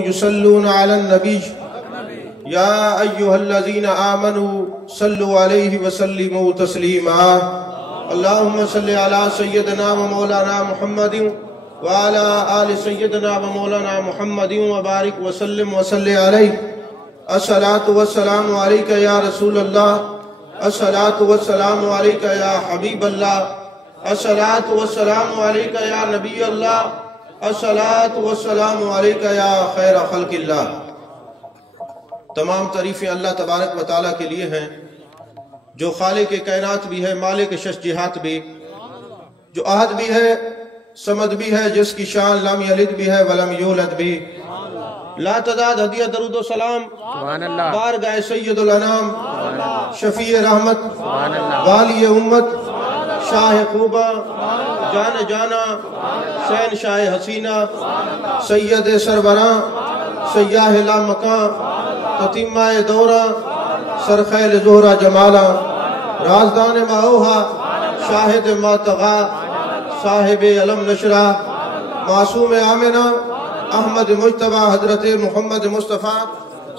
युसल्लूना Alan नबी या अय्युहल्लज़ीना आमनू सल्लु अलैहि व सल्लिमू तस्लीमा। अल्लाहुम्मा सल्लि अला सय्यिदना व मौलाना मुहम्मदिन व अला आलि सय्यिदना व मौलाना मुहम्मदिन व बारिक व सल्लिम व सल्लि अलैहि। अस्सलातु वस्सलामु अलैका या रसूल अल्लाह, अस्सलातु वस्सलामु अलैका या हबीब अल्लाह, अस्सलातु वस्सलामु अलैका या नबी अल्लाह, अस्सलातु वस्सलामु अलैका या खैर खल्किल्लाह। तमाम तारीफ़ें अल्लाह तबारक व तआला के लिए हैं जो खालिक के कायनात भी है, मालिक शश-जिहात भी, जो अहद भी है, समद भी है, जिसकी शान लम यलिद भी है वलम यूलद भी। ला तदाद हदिया दरूद सलाम बारगाह सय्यदुल अनाम शफी रहमत वाली उम्मत शाह खूबा जान जाना शैन शाह हसीना सैयद सरबरा सयाह ला मका ततीमा दौरा सरखैल जोहरा जमाला राजदान माओहा शाहिद मातगा साहिब अलम नशरा मासूम आमिना अहमद मुज्तबा हजरत मोहम्मद मुस्तफ़ा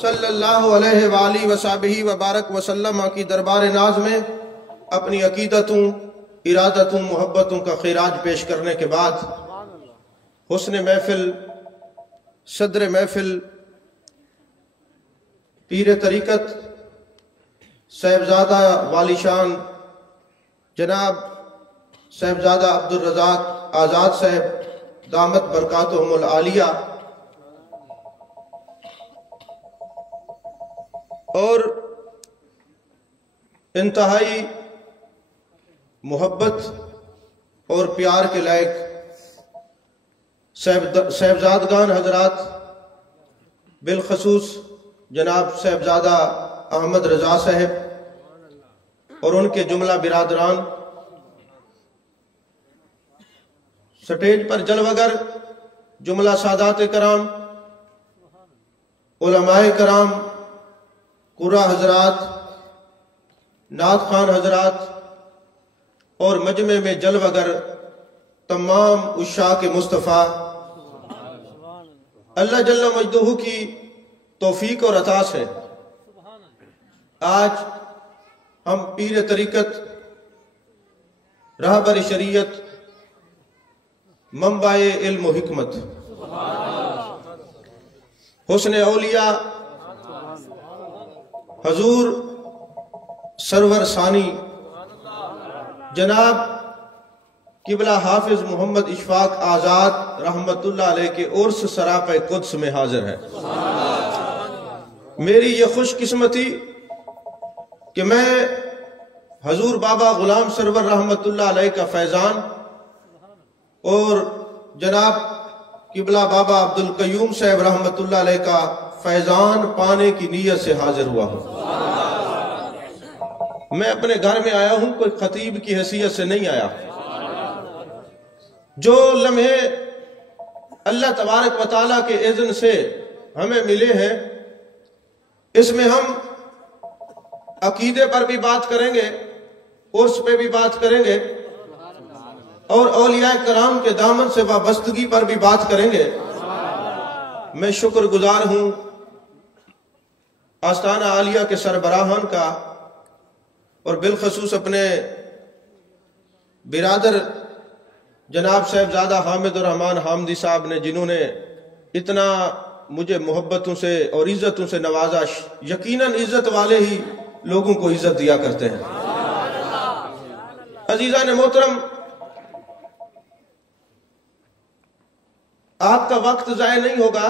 सल्लल्लाहु अलैहि वाली वसाबिही व बारक वसल्लम की दरबार नाज में अपनी अकीदतों, इरादतों, मोहब्बतों का खिराज पेश करने के बाद हुस्न महफिल, सदर महफिल, पीर तरीक़त साहिबजादा वालिशान जनाब साहिबजादा अब्दुल रज़ाक आज़ाद साहब दामत बरकातुहुमुल आलिया और इंतहाई मोहब्बत और प्यार के लायक साहिबजादगान हजरात, बिलखसूस जनाब साहिबजादा अहमद रजा साहब और उनके जुमला बिरादरान, स्टेज पर जलवगर जुमला सादात कराम, उलमाए कराम, कुरा हजरात, नात खान हजरात और मजमे में जलवगर तमाम उशाक मुस्तफ़ा, अल्लाह जल्ल मजदूहू की तौफीक और अता से आज हम पीर तरीक़त, रहबर शरीयत, मंबाए इल्म हिकमत, हुस्न औलिया हजूर सरवर सानी जनाब किबला हाफिज मोहम्मद इशफाक आज़ाद रहमतुल्लाह अलैह के उर्स सरापे कुद्स में हाजिर है। मेरी ये खुशकिस्मती कि मैं हजूर बाबा गुलाम सरवर रहमतुल्लाह अलैह का फैजान और जनाब किबला बाबा अब्दुल कयूम साहब रहमतुल्लाह अलैह का फैजान पाने की नीयत से हाजिर हुआ हूं। मैं अपने घर में आया हूं, कोई खतीब की हैसियत से नहीं आया। जो लम्हे अल्लाह तबारक व तआला के इज़्न से हमें मिले हैं, इसमें हम अकीदे पर भी बात करेंगे, उर्स पे भी बात करेंगे और औलिया कराम के दामन से वाबस्तगी पर भी बात करेंगे। मैं शुक्रगुजार हूं आस्ताना आलिया के सरबराहान का और बिलखसूस अपने बिरादर जनाब साहिबजादा हामिद रहमान हामदी साहब ने, जिन्होंने इतना मुझे मोहब्बतों से और इज्जतों से नवाजा। यकीनन इज्जत वाले ही लोगों को इज्जत दिया करते हैं। अजीजा ने मोहतरम, आपका वक्त जाया नहीं होगा,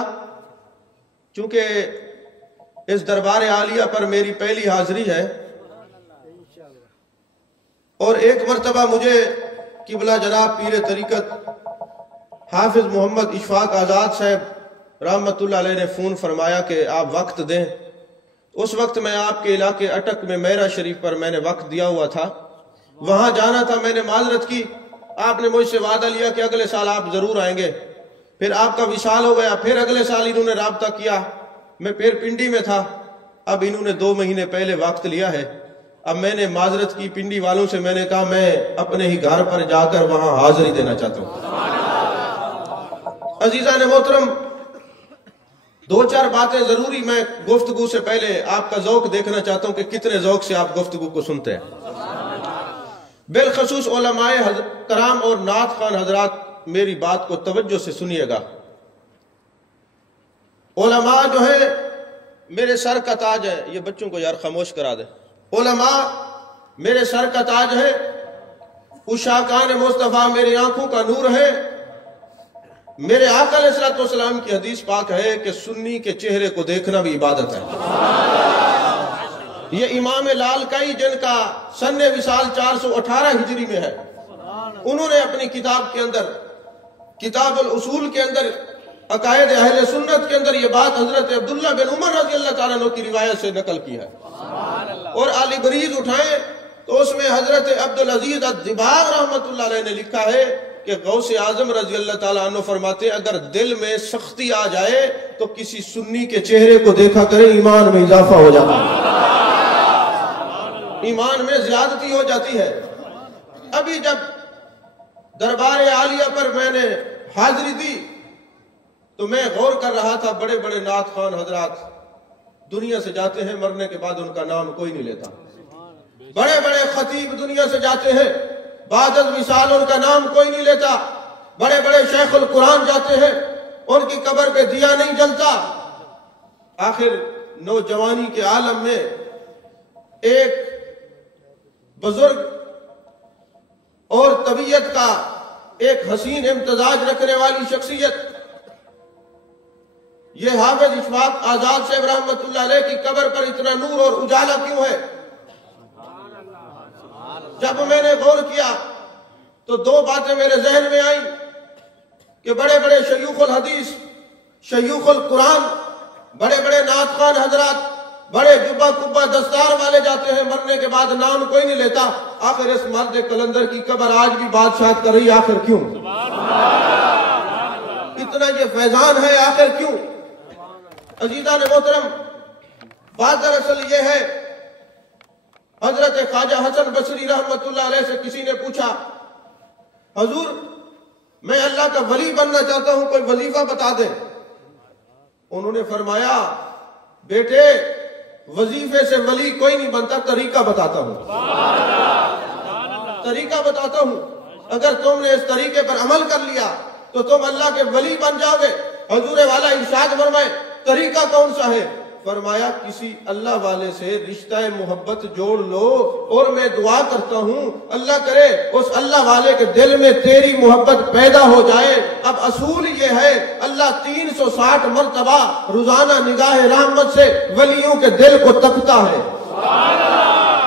क्योंकि इस दरबार आलिया पर मेरी पहली हाजिरी है और एक मरतबा मुझे किबला जनाब पीर तरीक़त हाफिज मोहम्मद इशफाक आज़ाद साहब रहमतुल्लाह अलैह ने फ़ोन फरमाया कि आप वक्त दें। उस वक्त मैं आपके इलाके अटक में मेरा शरीफ पर मैंने वक्त दिया हुआ था, वहां जाना था। मैंने माजरत की, आपने मुझसे वादा लिया कि अगले साल आप जरूर आएंगे। फिर आपका विशाल हो गया, फिर अगले साल इन्होंने राब्ता किया, मैं फिर पिंडी में था। अब इन्होंने 2 महीने पहले वक्त लिया है। अब मैंने माजरत की पिंडी वालों से, मैंने कहा मैं अपने ही घर पर जाकर वहां हाजिरी देना चाहता हूं। अजीजा ने मोहतरम, दो चार बातें जरूरी मैं गुफ्तगू से पहले आपका ज़ौक देखना चाहता हूं कि कितने ज़ौक से आप गुफ्तगू को सुनते हैं। बिलखसूस उलमाए कराम और नात खान हजरात मेरी बात को तवज्जो से सुनिएगा। उलमा जो है मेरे सर का ताज है। ये बच्चों को यार खामोश करा दे। उलमा मेरे सर का ताज है, उशाकान मुस्तफ़ा मेरी आंखों का नूर है। मेरे आका अलैहिस्सलाम की हदीस पाक है कि सुन्नी के चेहरे को देखना भी इबादत है। ये इमाम लालकाई जिनका सन्ने विसाल 418 हिजरी में है, उन्होंने अपनी किताब के अंदर किताबुल उसूल के अंदर अकायद अहले सुन्नत के अंदर ये बात हजरत अब्दुल्ला बिन उमर रज़ी अल्लाह ताला अन्हु की रिवायत से नकल की है। और आली बरीज उठाएं तो उसमें हजरत अब्दुल अजीज अद-दिबाग रहमतुल्लाह अलैह ने लिखा है कि गौसे आजम रजी अल्लाह ताला अन्हु फरमाते अगर दिल में सख्ती आ जाए तो किसी सुन्नी के चेहरे को देखा करे, ईमान में इजाफा हो जाता है, ईमान में ज्यादती हो जाती है। अभी जब दरबार आलिया पर मैंने हाजिरी दी तो मैं गौर कर रहा था, बड़े बड़े नात खान हजरात दुनिया से जाते हैं, मरने के बाद उनका नाम कोई नहीं लेता। बड़े बड़े खतीब दुनिया से जाते हैं, बादल विसाल उनका नाम कोई नहीं लेता। बड़े बड़े शेखुल कुरान जाते हैं, उनकी कब्र पे दिया नहीं जलता। आखिर नौजवानी के आलम में एक बुजुर्ग और तबीयत का एक हसीन इम्तजाज रखने वाली शख्सियत, ये हाफिज इशफाक आजाद साहब रहमतुल्लाह अलैह की कब्र पर इतना नूर और उजाला क्यों है? जब मैंने गौर किया तो दो बातें मेरे जहन में आई कि बड़े बड़े शयूखुल हदीस, शयूखुल कुरान, बड़े बड़े नात खान हजरात, बड़े जुब्बा कुब्बा दस्तार वाले जाते हैं, मरने के बाद नाम कोई नहीं लेता। आखिर इस मर्द कलंदर की कब्र आज भी बादशाह कर रही, आखिर क्यों? इतना ये फैजान है, आखिर क्यों? अजीजा ने मोहतरम, बात दरअसल ये है, हजरत ख्वाजा हसन बसरी रहमतुल्लाह अलैह से किसी ने पूछा, हजूर मैं अल्लाह का वली बनना चाहता हूं, कोई वजीफा बता दे। उन्होंने फरमाया, बेटे वजीफे से वली कोई नहीं बनता, तरीका बताता हूं, तरीका बताता हूं। अगर तुमने इस तरीके पर अमल कर लिया तो तुम अल्लाह के वली बन जाओगे। हजूर वाला इरशाद फरमाए, तरीका कौन सा है? फरमाया, किसी अल्लाह वाले से रिश्ता मोहब्बत जोड़ लो। और मैं दुआ करता हूं अल्लाह करे उस अल्लाह वाले के दिल में तेरी मोहब्बत पैदा हो जाए। अब असूल ये है, अल्लाह 360 मरतबा रोजाना निगाह रहमत से वलियों के दिल को तकता है।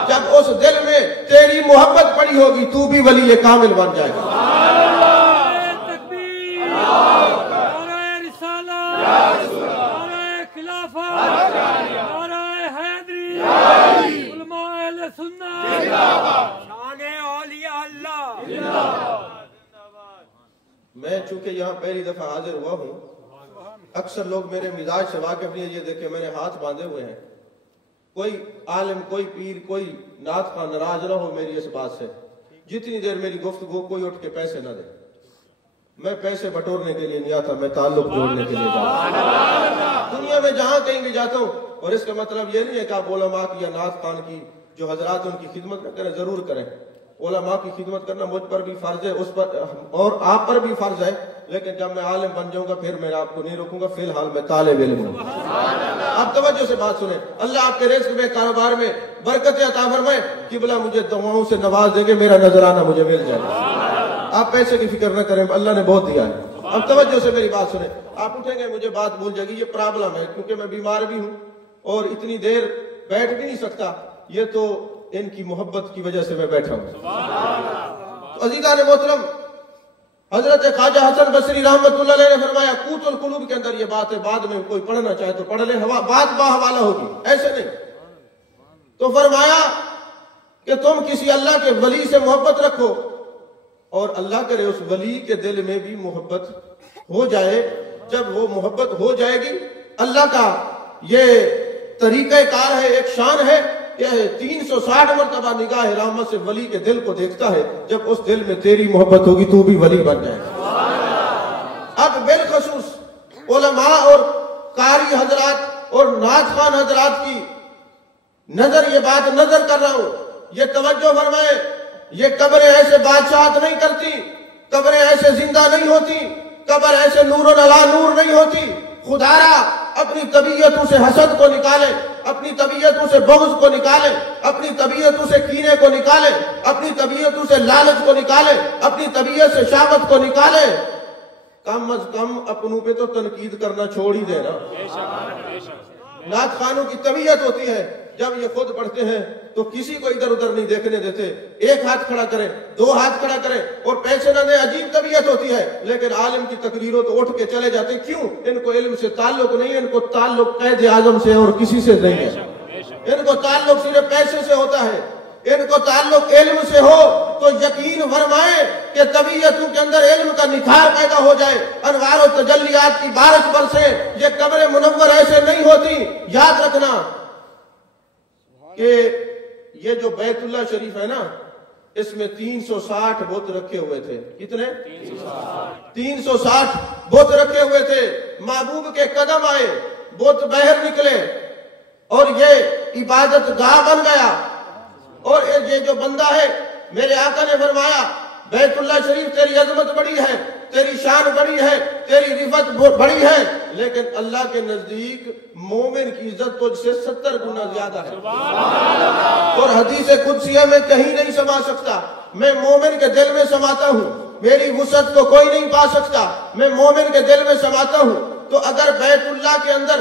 जब उस दिल में तेरी मोहब्बत पड़ी होगी, तू भी वली कामिल बन जाएगा। मैं चूंकि यहाँ पहली दफा हाजिर हुआ हूँ, अक्सर लोग मेरे मिजाज से वाकिफ नहीं है। ये देखे मैंने हाथ बांधे हुए हैं। कोई आलिम, कोई पीर, कोई नात का नाराज ना हो मेरी इस बात से। जितनी देर मेरी गुफ्तगू कोई उठ के पैसे ना दे, मैं पैसे बटोरने के लिए नहीं आता, मैं ताल्लुक जोड़ने के लिए जाता हूँ। दुनिया में जहाँ कहीं भी जाता हूँ, और इसका मतलब ये नहीं है कि आप उलमा की या नात खान की जो हजरात उनकी खिदमत न करें, जरूर करें। उलमा की खिदमत करना मुझ पर भी फर्ज है, उस पर और आप पर भी फर्ज है। लेकिन जब मैं आलिम बन जाऊंगा फिर मैं आपको नहीं रोकूंगा। फिलहाल मैं तालिब इल्म हूं। आप तवज्जो से बात सुने। अल्लाह आपके रिज़्क़ में, कारोबार में बरकत अता फरमाए। किबला मुझे दुआओं से नवाज देंगे, मेरा नजराना मुझे मिल जाएगा। आप पैसे की फिक्र न करें, अल्लाह ने बहुत दिया है। अब तवज्जो से मेरी बात सुने। आप उठेंगे, मुझे बात भूल जाएगी। ये प्रॉब्लम है क्योंकि मैं बीमार भी हूँ और इतनी देर बैठ भी नहीं सकता। ये तो इनकी मोहब्बत की वजह से मैं बैठा हूँ। तो अज़ीज़ान मोहतरम, हजरत ख्वाजा हसन बसरी रहमतुल्लाह अलैह ने फरमाया, कूतुल कुलूब के अंदर ये बात है, बाद में कोई पढ़ना चाहे तो पढ़ ले, बात बाहवाला होगी, ऐसे नहीं। तो फरमाया कि तुम किसी अल्लाह के वली से मोहब्बत रखो और अल्लाह करे उस वली के दिल में भी मोहब्बत हो जाए। जब वो मोहब्बत हो जाएगी, अल्लाह का ये तरीका कार है, एक शान है, 360 मरतबा निगाह रहमत से वली के दिल को देखता है। जब उस दिल में तेरी मोहब्बत होगी, तू भी वली बन जाएगा। अब बिलखसूस उलमा और कारी कारी हजरात और नाच खान हजरात की ये बात नजर कर रहा हूं, ये तवज्जो फरमाए, ये कब्रें ऐसे बादशाहत नहीं करती, कब्रें ऐसे जिंदा नहीं होती, कब्र ऐसे नूर अला नूर नहीं होती। खुदारा अपनी तबीयतों से हसद को निकाले, अपनी तबीयतों से बुग़्ज़ को निकाले, अपनी तबीयतों से कीने को निकाले, अपनी तबीयतों से लालच को निकाले, अपनी तबीयत से शावत को निकाले। कम अज कम अपनों पे तो तनकीद करना छोड़ ही देना। नात खानों की तबीयत होती है, जब ये खुद पढ़ते हैं तो किसी को इधर उधर नहीं देखने देते, एक हाथ खड़ा करें, दो हाथ खड़ा करें और पैसे न दे। अजीब तबीयत होती है, लेकिन आलिम की तकरीरों तो उठ के चले जाते। क्यों? इनको इल्म से ताल्लुक नहीं, इनको ताल्लुक कैद आजम से और किसी से नहीं है। इनको ताल्लुक सिर्फ पैसे से होता है, इनको ताल्लुक इल्म से हो तो यकीन फरमाए कि तबीयतों के अंदर इल्म का निखार पैदा हो जाए, अनवार और तजल्लियात की बारिश बरसे। ये कब्र मुनव्वर ऐसे नहीं होती। याद रखना कि ये जो बैतुल्लाह शरीफ है ना, इसमें 360 बुत रखे हुए थे। कितने? 360 बुत रखे हुए थे। महबूब के कदम आए, बुत बाहर निकले और ये इबादत गाह बन गया। और ये जो बंदा है, मेरे आका ने फरमाया, बैतुल्लाह शरीफ तेरी अजमत बड़ी है, तेरी शान बड़ी है, तेरी रिफत बड़ी है, लेकिन अल्लाह के नजदीक मोमिन की इज्जत तुझसे 70 गुना ज्यादा है। और हदीस कुदसिया में कहीं नहीं समा सकता। मैं मोमिन के दिल में समाता हूँ, मेरी वुसअत को कोई नहीं पा सकता, मैं मोमिन के दिल में समाता हूँ। तो अगर बैतुल्लाह के अंदर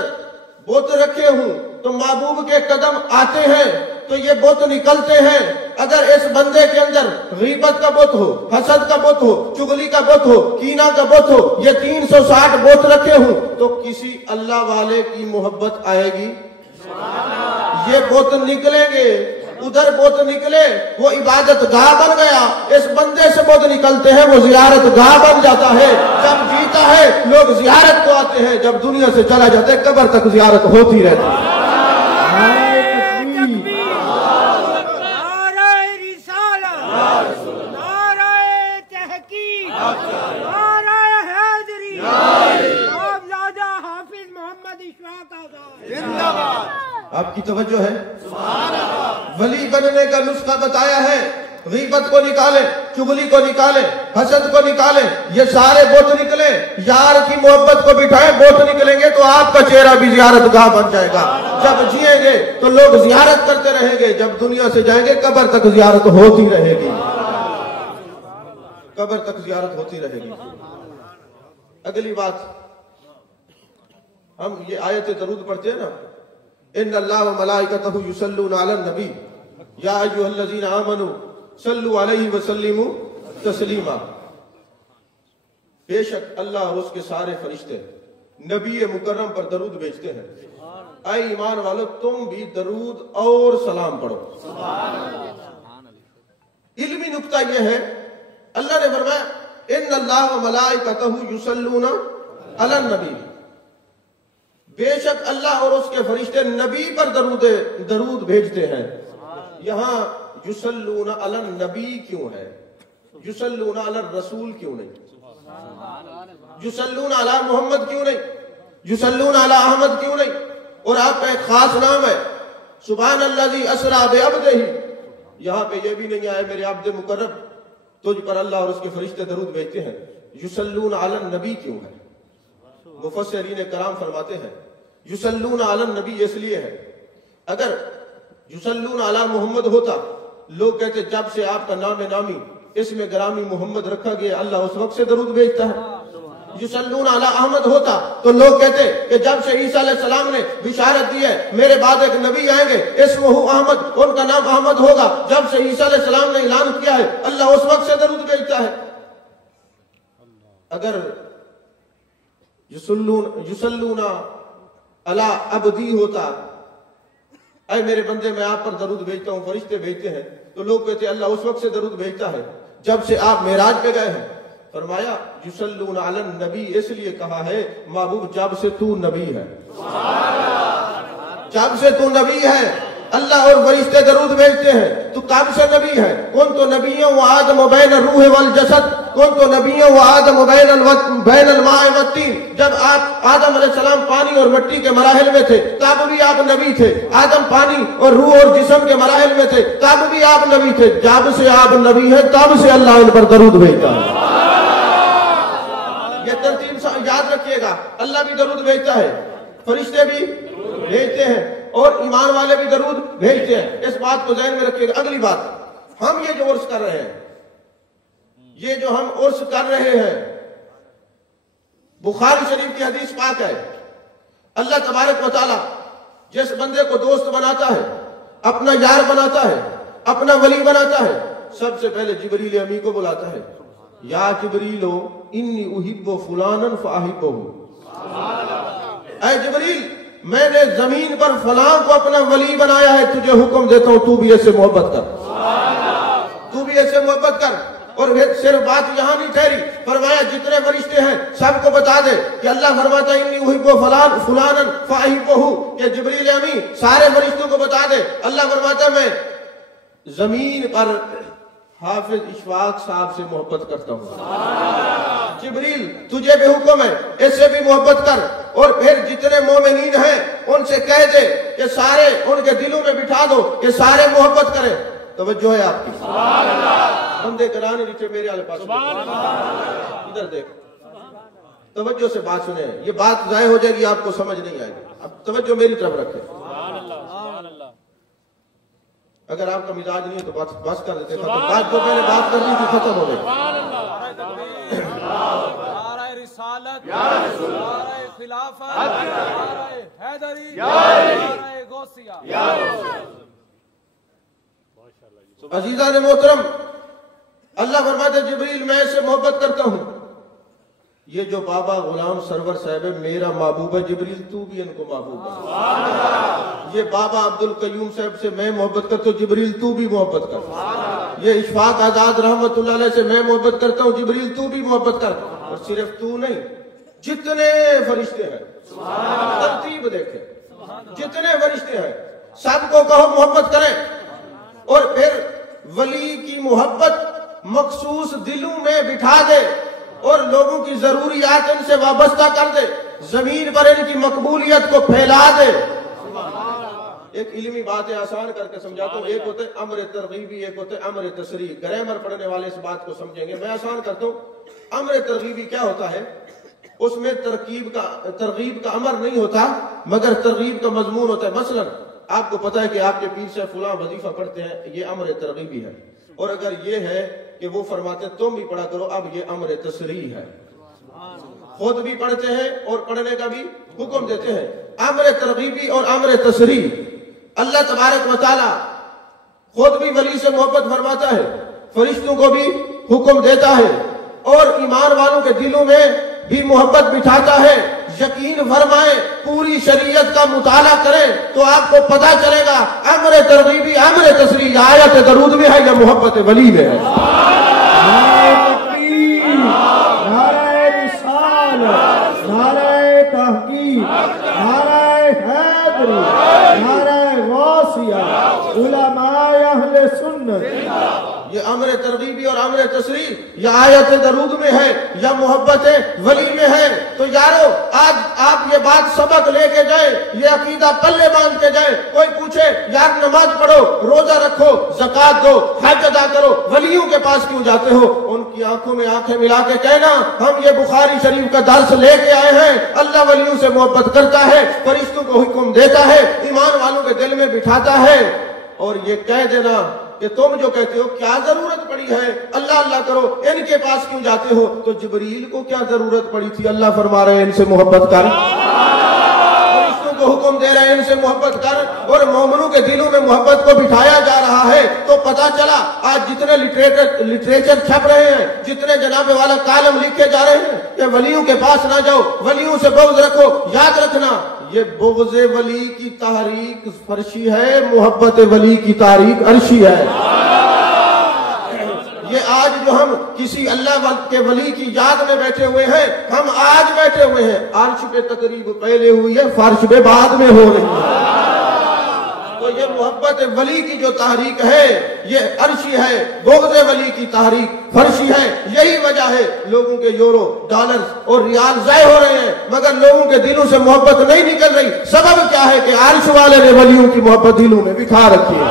बुत रखे हूँ तो महबूब के कदम आते हैं तो ये बुत निकलते हैं। अगर इस बंदे के अंदर गीबत का बुत हो, हसद का बुत हो, चुगली का बुत हो, कीना का बुत हो, ये 360 बुत रखे हूं तो किसी अल्लाह वाले की मोहब्बत आएगी? ये बुत निकलेंगे, उधर बुत निकले, वो इबादत गाह बन गया। इस बंदे से बुत निकलते हैं, वो जियारत गाह बन जाता है। जब जीता है लोग जियारत को आते हैं, जब दुनिया से चला जाता है कब्र तक जियारत होती रहती है। आपकी तवज्जो है? वली बनने का नुस्खा बताया है। गीबत को निकाले, चुगली को निकाले, हसद को निकाले, ये सारे बुत निकले। यार की मोहब्बत को बिठाए, बुत निकलेंगे तो आपका चेहरा भी जियारत गाह बन जाएगा। जब जिएंगे तो लोग जियारत करते रहेंगे, जब दुनिया से जाएंगे कब्र तक जियारत होती रहेगी, कब्र तक जियारत होती रहेगी। अगली बात, हम ये आयत दरूद पढ़ते हैं ना, इन्नल्लाह व मलाइकतहु युसल्लूना अलन नबी या अय्युहल्लज़ीना आमनू सल्लु अलैहि व सल्लिमू तस्लीमा। बेशक अल्लाह और उसके सारे फरिश्ते नबी मुकर्रम पर दरूद भेजते हैं। ऐ ईमान वालों, तुम भी दरूद और सलाम पढ़ो। इल्मी नुक्ता यह है, अल्लाह ने फरमाया इन्नल्लाह व मलाइकतहु युसल्लूना अलन नबी, बेशक अल्लाह और उसके फरिश्ते नबी पर दरूद भेजते हैं। यहां युसल्लूना अलन नबी क्यों है? युसल्लूना अलन रसूल क्यों नहीं? युसल्लूना अला मोहम्मद क्यों नहीं? युसल्लूना अला अहमद क्यों नहीं? और आपका एक खास नाम है सुभान अल्लाज़ी असरा बिअब्दिही, यहां पे ये भी नहीं आया मेरे अब्द मुकर्रम, तुझ पर अल्लाह और उसके फरिश्ते दरूद भेजते हैं। युसल्लूना अलन नबी क्यों है? मुफस्सिरीन कराम फरमाते हैं युसल्लूना अलन नबी इसलिए है, अगर युसल्लूना अला मोहम्मद होता, लोग कहते जब से आपका नाम नामी इसमें ग्रामी मोहम्मद रखा गया, अल्लाह उस वक्त से दरूद भेजता है। युसल्लूना अला अहमद होता तो लोग कहते कि जब से ईसा अलैहिस्सलाम ने बिशारत दी है मेरे बाद एक नबी आएंगे इस्मुहु अहमद, उनका नाम अहमद होगा, जब से ईसा अलैहिस्सलाम ने ऐलान किया है अल्लाह उस वक्त से दरूद भेजता है। अगर युसल्लूना अला अब्दी होता, ऐ मेरे बंदे मैं आप पर दरूद भेजता हूं, फरिश्ते भेजते हैं, तो लोग कहते अल्लाह उस वक्त से दरूद भेजता है जब से आप मेराज पे गए हैं। फरमाया युसल्लूना अलन नबी इसलिए कहा है महबूब जब से तू नबी है, जब से तू नबी है अल्लाह और फरिश्ते दरूद भेजते हैं। तू कब से नबी है? कुन तो नबियों व आदम बैन रूह वल जसद, कुन्तु नबिय्यन व आदम बैनल माए वत्तीन, जब आप आदम अलैहिस्सलाम पानी और मिट्टी के मराहिल में थे तब भी आप नबी थे। आदम पानी और रूह और जिस्म के मराहिल में थे तब भी आप नबी थे। जब से आप नबी हैं तब से अल्लाह इन पर दरूद भेजता है। ये तरतीब याद रखिएगा, अल्लाह भी दरूद भेजता है, फरिश्ते भी भेजते हैं और ईमान वाले भी दरूद भेजते हैं। इस बात को ध्यान में रखिएगा। अगली बात, हम ये जो उर्स कर रहे हैं, ये जो हम उर्स कर रहे हैं, बुखारी शरीफ की हदीस पाक है, अल्लाह तबारक व तआला जिस बंदे को दोस्त बनाता है, अपना यार बनाता है, अपना वली बनाता है, सबसे पहले जिब्रील अमी को बुलाता है, या जिब्रीलो इन्नी उहिब्बु फुलानन फाहिब्बहु। ऐ जिब्रील, मैंने जमीन पर फलां को अपना वली बनाया है, तुझे हुक्म देता हूं तू भी ऐसे मोहब्बत कर, तू भी ऐसे मोहब्बत कर। और सिर्फ बात यहां नहीं ठहरी, फरमाया जितने फरिश्ते हैं सबको बता दे कि अल्लाह फरमाता है इन्नी उहिब्बु फुलानन फाहिब्बहु, कि जिब्रील अमी सारे फरिश्तों को बता दे, अल्लाह फरमाता है मैं जमीन पर हाफिज इशफाक साहब से मोहब्बत करता हूं। जिब्रील तुझे भी हुक्म है, इससे भी मोहब्बत कर। और फिर जितने मोमिनीन हैं उनसे कह दे कि सारे उनके दिलों में बिठा दो कि सारे मोहब्बत करें। तवज्जो है आपकी, बंदे कराने नीचे मेरे वाले पास, इधर देख, तवज्जो से बात सुने, ये बात जाहिर हो जाएगी, आपको समझ नहीं आएगी। अब तवज्जो मेरी तरफ रखें। अगर आपका मिजाज नहीं है तो बस कर देते, खत्म। बात जो मैंने बात कर दी थी खत्म हो गई। अजीजा ने मोहतरम, अल्लाह फरमाते जिब्रील मैं इससे मोहब्बत करता हूं। ये जो बाबा गुलाम सरवर साहब है मेरा महबूब है, जिब्रील तू भी इनको महबूब है। ये बाबा अब्दुल कयूम साहब से मैं मोहब्बत करता हूँ, जिब्रील तू भी मोहब्बत कर। ये इशफाक आजाद रहमतुल्लाह अलैह से मैं मोहब्बत करता हूँ, जिब्रील तू भी मोहब्बत कर। और सिर्फ तू नहीं, जितने फरिश्ते हैं, तरतीब देखे, जितने फरिश्ते हैं सबको कहो मोहब्बत करें। और फिर वली की मोहब्बत मखसूस दिलों में बिठा दे और लोगों की जरूरियात इनसे वाबस्ता कर दे, जमीन पर इनकी मकबूलियत को फैला दे। एक इल्मी बात है, आसान करके समझाता हूँ। एक होते अम्र तरगीबी, एक होते अम्र तसरीह। ग्रामर पढ़ने वाले इस बात को समझेंगे, मैं आसान करता हूँ। अम्र तरगीबी क्या होता है? उसमें तरगीब का अमर नहीं होता, मगर तरगीब का मजमून होता है। मसलन आपको पता है कि आपके पीर से फुला वजीफा पढ़ते हैं, ये अम्र तरगीबी है। और अगर ये है कि वो फरमाते तुम भी पढ़ा करो, अब ये अम्र तसरीह है। खुद भी पढ़ते हैं और पढ़ने का भी हुक्म देते हैं। अम्र तरगीबी और अम्र तसरीह। अल्लाह तबारक व तआला खुद भी वली से मोहब्बत फरमाता है, फरिश्तों को भी हुक्म देता है और ईमान वालों के दिलों में भी मोहब्बत बिठाता है। यकीन फरमाए, पूरी शरीयत का मुताला करें तो आपको पता चलेगा अम्र तरगीबी अम्र तसरीह आयत दरूद में है या मोहब्बत वली में है। नारे रिसालत, नारे तहकीक, नारे हैदरी, नारे गौसिया, उलमाए अहले सुन्नत। ये अम्र तरगीबी और अम्र तसरीह या आयत दरूद में है या मोहब्बत वली में है। तो यारो आज आप ये बात सबक लेके जाए, ये अकीदा पल्ले बांध के जाए। कोई पूछे यार नमाज पढ़ो, रोजा रखो, ज़कात दो, हज अदा करो, वलियों के पास क्यों जाते हो? उनकी आंखों में आंखें मिला के कहना हम ये बुखारी शरीफ का दर्स लेके आए हैं। अल्लाह वलियों से मोहब्बत करता है, फरिश्तों को हुक्म देता है, ईमान वालों के दिल में बिठाता है। और ये कह देना कि तुम जो कहते हो क्या जरूरत पड़ी है अल्लाह अल्लाह करो, इनके पास क्यों जाते हो? तो जिब्रील को क्या जरूरत पड़ी थी? अल्लाह फरमा रहे हैं इनसे मोहब्बत कर, फरिश्तों को हुक्म दे रहे हैं इनसे मोहब्बत कर। और मोमिनों के दिलों में मोहब्बत को बिठाया जा रहा है। तो पता चला आज जितने लिटरेचर छप रहे हैं, जितने जनाबे वाला कालम लिखे जा रहे हैं कि वलियों के पास ना जाओ, वलियों से बुग़्ज़ रखो, याद रखना ये बुग़्ज़ वली की तहरीक फर्शी है, मोहब्बत वली की तारीख अर्शी है। ये आज जो हम किसी अल्लाह के वली की याद में बैठे हुए हैं, हम आज बैठे हुए हैं, अर्श पे तकरीब पहले हुई है, फर्श पे बाद में हो रही है। तो तो ये मोहब्बत वली की जो तहरीक है, ये अर्शी है, बुग़्ज़ वली की तहरीक फर्शी है। यही वजह है लोगों के यूरो, डॉलर और रियाल ज़ाय हो रहे हैं, मगर लोगों के दिलों से मोहब्बत नहीं निकल रही। सबब क्या है कि अर्श वाले ने वलियों की मोहब्बत दिलों में बिखा रखी है।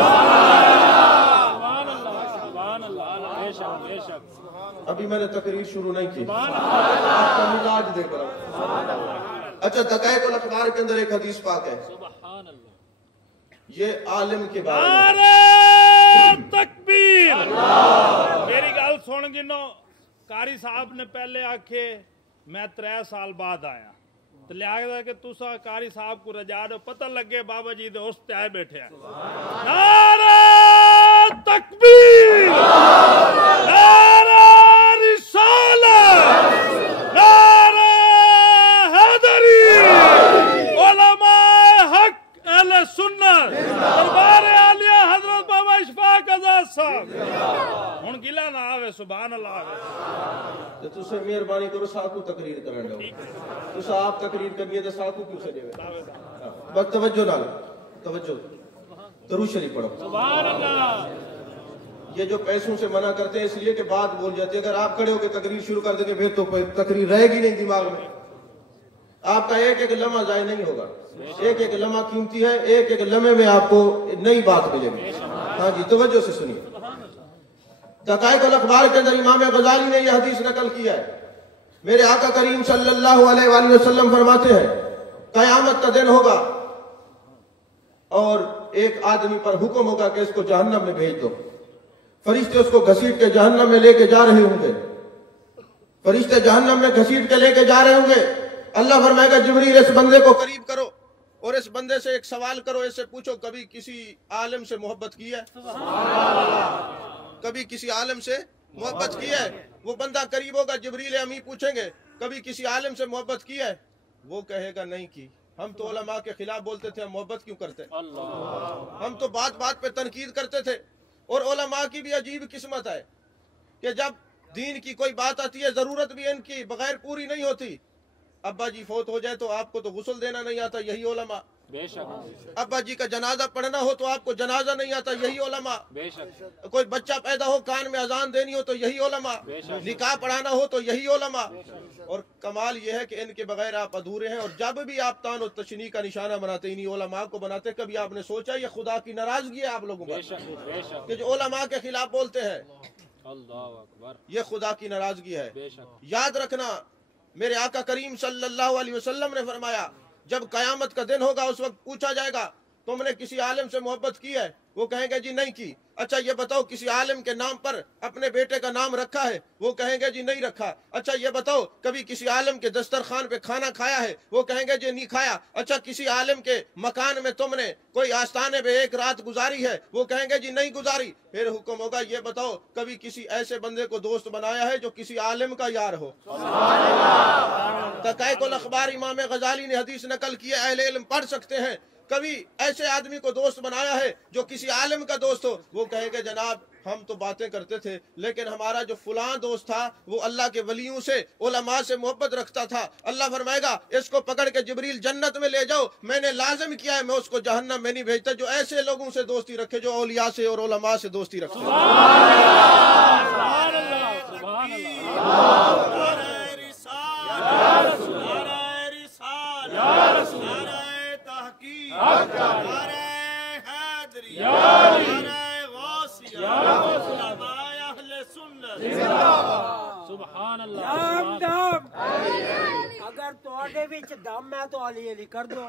अभी मैंने तकरीर शुरू नहीं की, आपका मिजाज देख रहा हूं। अच्छा, दक़ाइक़ुल अख़बार के अंदर एक हदीस पाक है, ये आलिम के बारे में। तकबीर। मेरी गल सुन गिनो, कारी साहब ने पहले आखे मैं 3 साल बाद आया, तो लिया कि तुसा कारी साहब को रजा दो, पता लगे बाबा जी दे उस आए बैठे हैं। नारा तकबीर, नारा रिसालत, नारा हैदरी, उलमाए हक अहले सुन्नत, दरबार आलिया हजरत बाबा इशफाक आजाद साहब। हुन गिला ना आवे, सुभान अल्लाह आवे। तो तुसे मेहरबानी करो साकू तकरीर करन दो। तुसा आप तकरीर करनी है तो साकू क्यों से देवे? बस तवज्जो नाल, तवज्जो, दरूद शरीफ पढ़ो। सुभान अल्लाह। ये जो पैसों से मना करते हैं इसलिए कि बात बोल जाती है। अगर आप खड़े होकर तकरीर शुरू कर देंगे फिर तो तकरीर रहेगी नहीं दिमाग में। आपका एक एक लम्हा जाय नहीं होगा, एक एक लम्हा कीमती है, एक एक लम्हे में आपको नई बात मिलेगी। हाँ जी, तवज्जो से सुनिए। दक़ाइक़ुल अख़बार के अंदर इमाम गज़ाली ने यह हदीस नकल किया है। मेरे आका करीम सल्लल्लाहु अलैहि वसल्लम फरमाते हैं, क़यामत का दिन होगा और एक आदमी पर हुक्म होगा कि इसको जहन्नम में भेज दो। फरिश्ते उसको घसीट के जहन्नम में लेके जा रहे होंगे, फरिश्ते जहन्नम में घसीट के लेके जा रहे होंगे। अल्लाह फरमाएगा, जिब्रील इस बंदे को करीब करो और इस बंदे से एक सवाल करो, इससे पूछो कभी किसी आलिम से मोहब्बत की है? कभी किसी आलिम से मोहब्बत की है? वो बंदा करीब होगा, जिब्रील अमी पूछेंगे कभी किसी आलिम से मोहब्बत की है? वो कहेगा नहीं की। हम तो उलमा के खिलाफ बोलते थे, हम मोहब्बत क्यों करते? हम तो बात बात पे तनकीद करते थे। और उलमा की भी अजीब किस्मत है कि जब दीन की कोई बात आती है, जरूरत भी इनकी बगैर पूरी नहीं होती। अब्बा जी फौत हो जाए तो आपको तो गुस्ल देना नहीं आता, यही उलमा। बेशक। अब्बा जी का जनाजा पढ़ना हो तो आपको जनाजा नहीं आता, यही उलमा। बेशक। कोई बच्चा पैदा हो, कान में अजान देनी हो तो यही उलमा। निकाह पढ़ाना हो तो यही उलमा। और कमाल यह है कि इनके बगैर आप अधूरे हैं। और जब भी आप तान और तशनी का निशाना बनाते, इन्हीं उलमा को बनाते, कभी आपने सोचा ये खुदा की नाराजगी है आप लोगों पर कि जो उलमा के खिलाफ बोलते हैं? अल्लाह अकबर, ये खुदा की नाराजगी है। याद रखना, मेरे आका करीम सल्लल्लाहु अलैहि वसल्लम ने फरमाया, जब कयामत का दिन होगा उस वक्त पूछा जाएगा, तुमने किसी आलिम से मोहब्बत की है? वो कहेंगे जी नहीं की। अच्छा ये बताओ किसी आलिम के नाम पर अपने बेटे का नाम रखा है? वो कहेंगे जी नहीं रखा। अच्छा ये बताओ कभी किसी आलिम के दस्तरखान पे खाना खाया है? वो कहेंगे जी नहीं खाया। अच्छा किसी आलिम के मकान में तुमने कोई आस्थाने पे एक रात गुजारी है? वो कहेंगे जी नहीं गुजारी। फिर हुक्म होगा, ये बताओ कभी किसी ऐसे बंदे को दोस्त बनाया है जो किसी आलिम का यार हो? दक़ाइक़ुल अख़बार इमाम गज़ाली ने हदीस नकल की है, अहले इल्म पढ़ सकते हैं। कभी ऐसे आदमी को दोस्त बनाया है जो किसी आलिम का दोस्त हो? वो कहेंगे जनाब हम तो बातें करते थे, लेकिन हमारा जो फलां दोस्त था वो अल्लाह के वलियों से, उलमा से मोहब्बत रखता था। अल्लाह फरमाएगा, इसको पकड़ के जिब्रील जन्नत में ले जाओ, मैंने लाजिम किया है, मैं उसको जहन्नम में नहीं भेजता जो ऐसे लोगों से दोस्ती रखे, जो औलिया से और उलमा से दोस्ती रखे। अगर तोड़े विच दम है तो अली अली कर दो,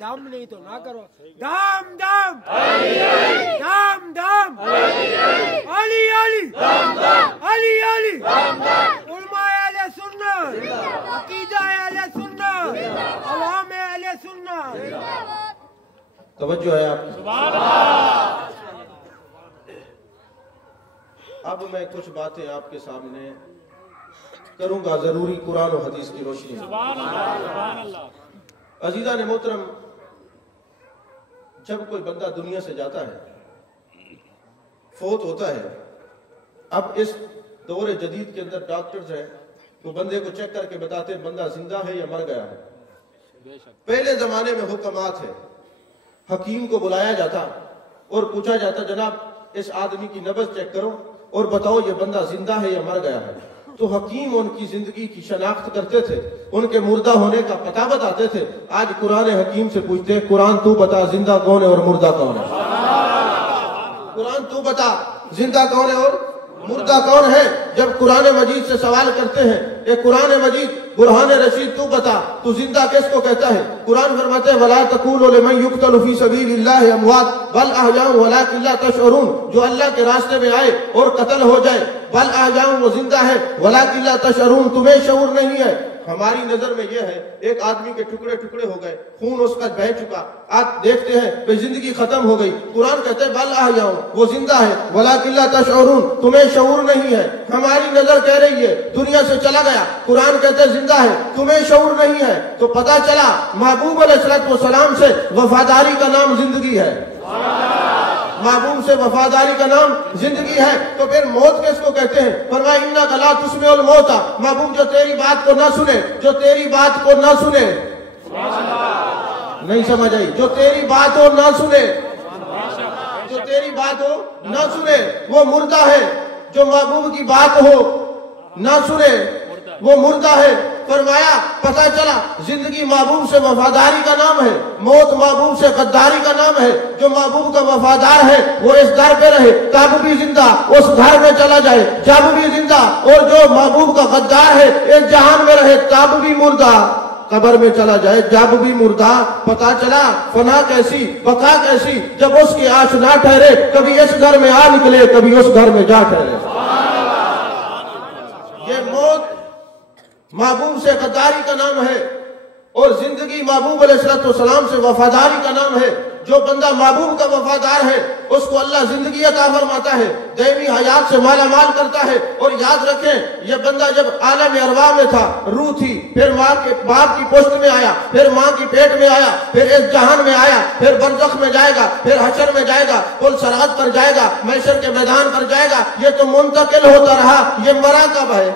दम नहीं तो ना करो। दम दम दम दम अली अली अली अली उलमा अहले सुन्नत, अकीदा अहले सुन्नत, अवाम अहले सुन्नत। तवज्जो है आप? सुभान अल्लाह। अब मैं कुछ बातें आपके सामने करूंगा, जरूरी कुरान और हदीस की रोशनी में। सुभान अल्लाह, सुभान अल्लाह। अजीजा ने मोहतरम, जब कोई बंदा दुनिया से जाता है, फौत होता है, अब इस दौर जदीद के अंदर डॉक्टर्स हैं, वो बंदे को चेक करके बताते हैं बंदा जिंदा है या मर गया है। पहले जमाने में हुक्मात है, हकीम को बुलाया जाता और पूछा जाता, जनाब इस आदमी की नब्ज चेक करो और बताओ ये बंदा जिंदा है या मर गया है। तो हकीम उनकी जिंदगी की शनाख्त करते थे, उनके मुर्दा होने का पता बताते थे। आज कुरान हकीम से पूछते हैं, कुरान तू बता जिंदा कौन है और मुर्दा कौन है। कुरान तू बता जिंदा कौन है और मुर्दा कौन है। जब कुरान मजीद से सवाल करते हैं, ये कुरान मजीद बुरहान रशीद तू बता, तू जिंदा किसको कहता है। कुरान फरमाते हैं, वला तक़ूलू लिमन युक़तलु फ़ी सबीलिल्लाहि अमवात बल अहयाउ वलाकिन ला तशऊरून। जो अल्लाह के रास्ते में आए और कत्ल हो जाए, बल अहयाउ वो जिंदा है, वलाकिन ला तशऊरून तुम्हें शऊर नहीं है। हमारी नजर में यह है, एक आदमी के टुकड़े टुकड़े हो गए, खून उसका बह चुका, आप देखते हैं कि जिंदगी खत्म हो गई। कुरान कहते हैं बल अहयाउ वो जिंदा है, वलाकिन ला तशऊरून तुम्हें शऊर नहीं है। हमारी नजर कह रही है दुनिया से चला गया, कुरान कहते हैं जिंदा है, तुम्हें शऊर नहीं है। तो पता चला महबूब अलैहिस्सलाम से वफादारी का नाम जिंदगी है, महबूब से वफादारी का नाम जिंदगी है। तो फिर मौत किसको कहते हैं। फरमाया इन्नका ला तुस्मिउल मौता, महबूब जो तेरी बात को ना सुने, जो तेरी बात को ना सुने, नहीं समझ आई, जो तेरी बात हो ना सुने, जो तेरी बात हो ना सुने वो मुर्दा है। जो महबूब की बात हो ना सुने वो मुर्दा है। फरमाया पता चला जिंदगी महबूब से वफादारी का नाम है, मौत महबूब से गद्दारी का नाम है। जो महबूब का वफादार है वो इस दर पे रहे तब भी जिंदा, उस घर में चला जाए जब भी जिंदा। और जो महबूब का गद्दार है इस जहान में रहे तब भी मुर्दा, कब्र में चला जाए जब भी मुर्दा। पता चला फना कैसी बका कैसी, जब उसकी आश ना ठहरे, कभी इस घर में आ निकले कभी उस घर में जा ठहरे। ये मौत महबूब से गद्दारी का नाम है और जिंदगी महबूब अलैहिस्सलाम से वफादारी का नाम है। जो बंदा महबूब का वफादार है उसको अल्लाह जिंदगी अता फरमाता है, दैवी हयात से माला माल करता है। और याद रखें, यह बंदा जब आलम अरवाह में था, रूह थी, फिर माँ के बाप की पोस्ट में आया, फिर माँ की पेट में आया, फिर इस जहान में आया, फिर बरज़ख में जाएगा, फिर हशर में जाएगा, पुल सरात पर जाएगा, महशर के मैदान पर जाएगा। ये तो मुंतकिल होता रहा, ये मरा कब है।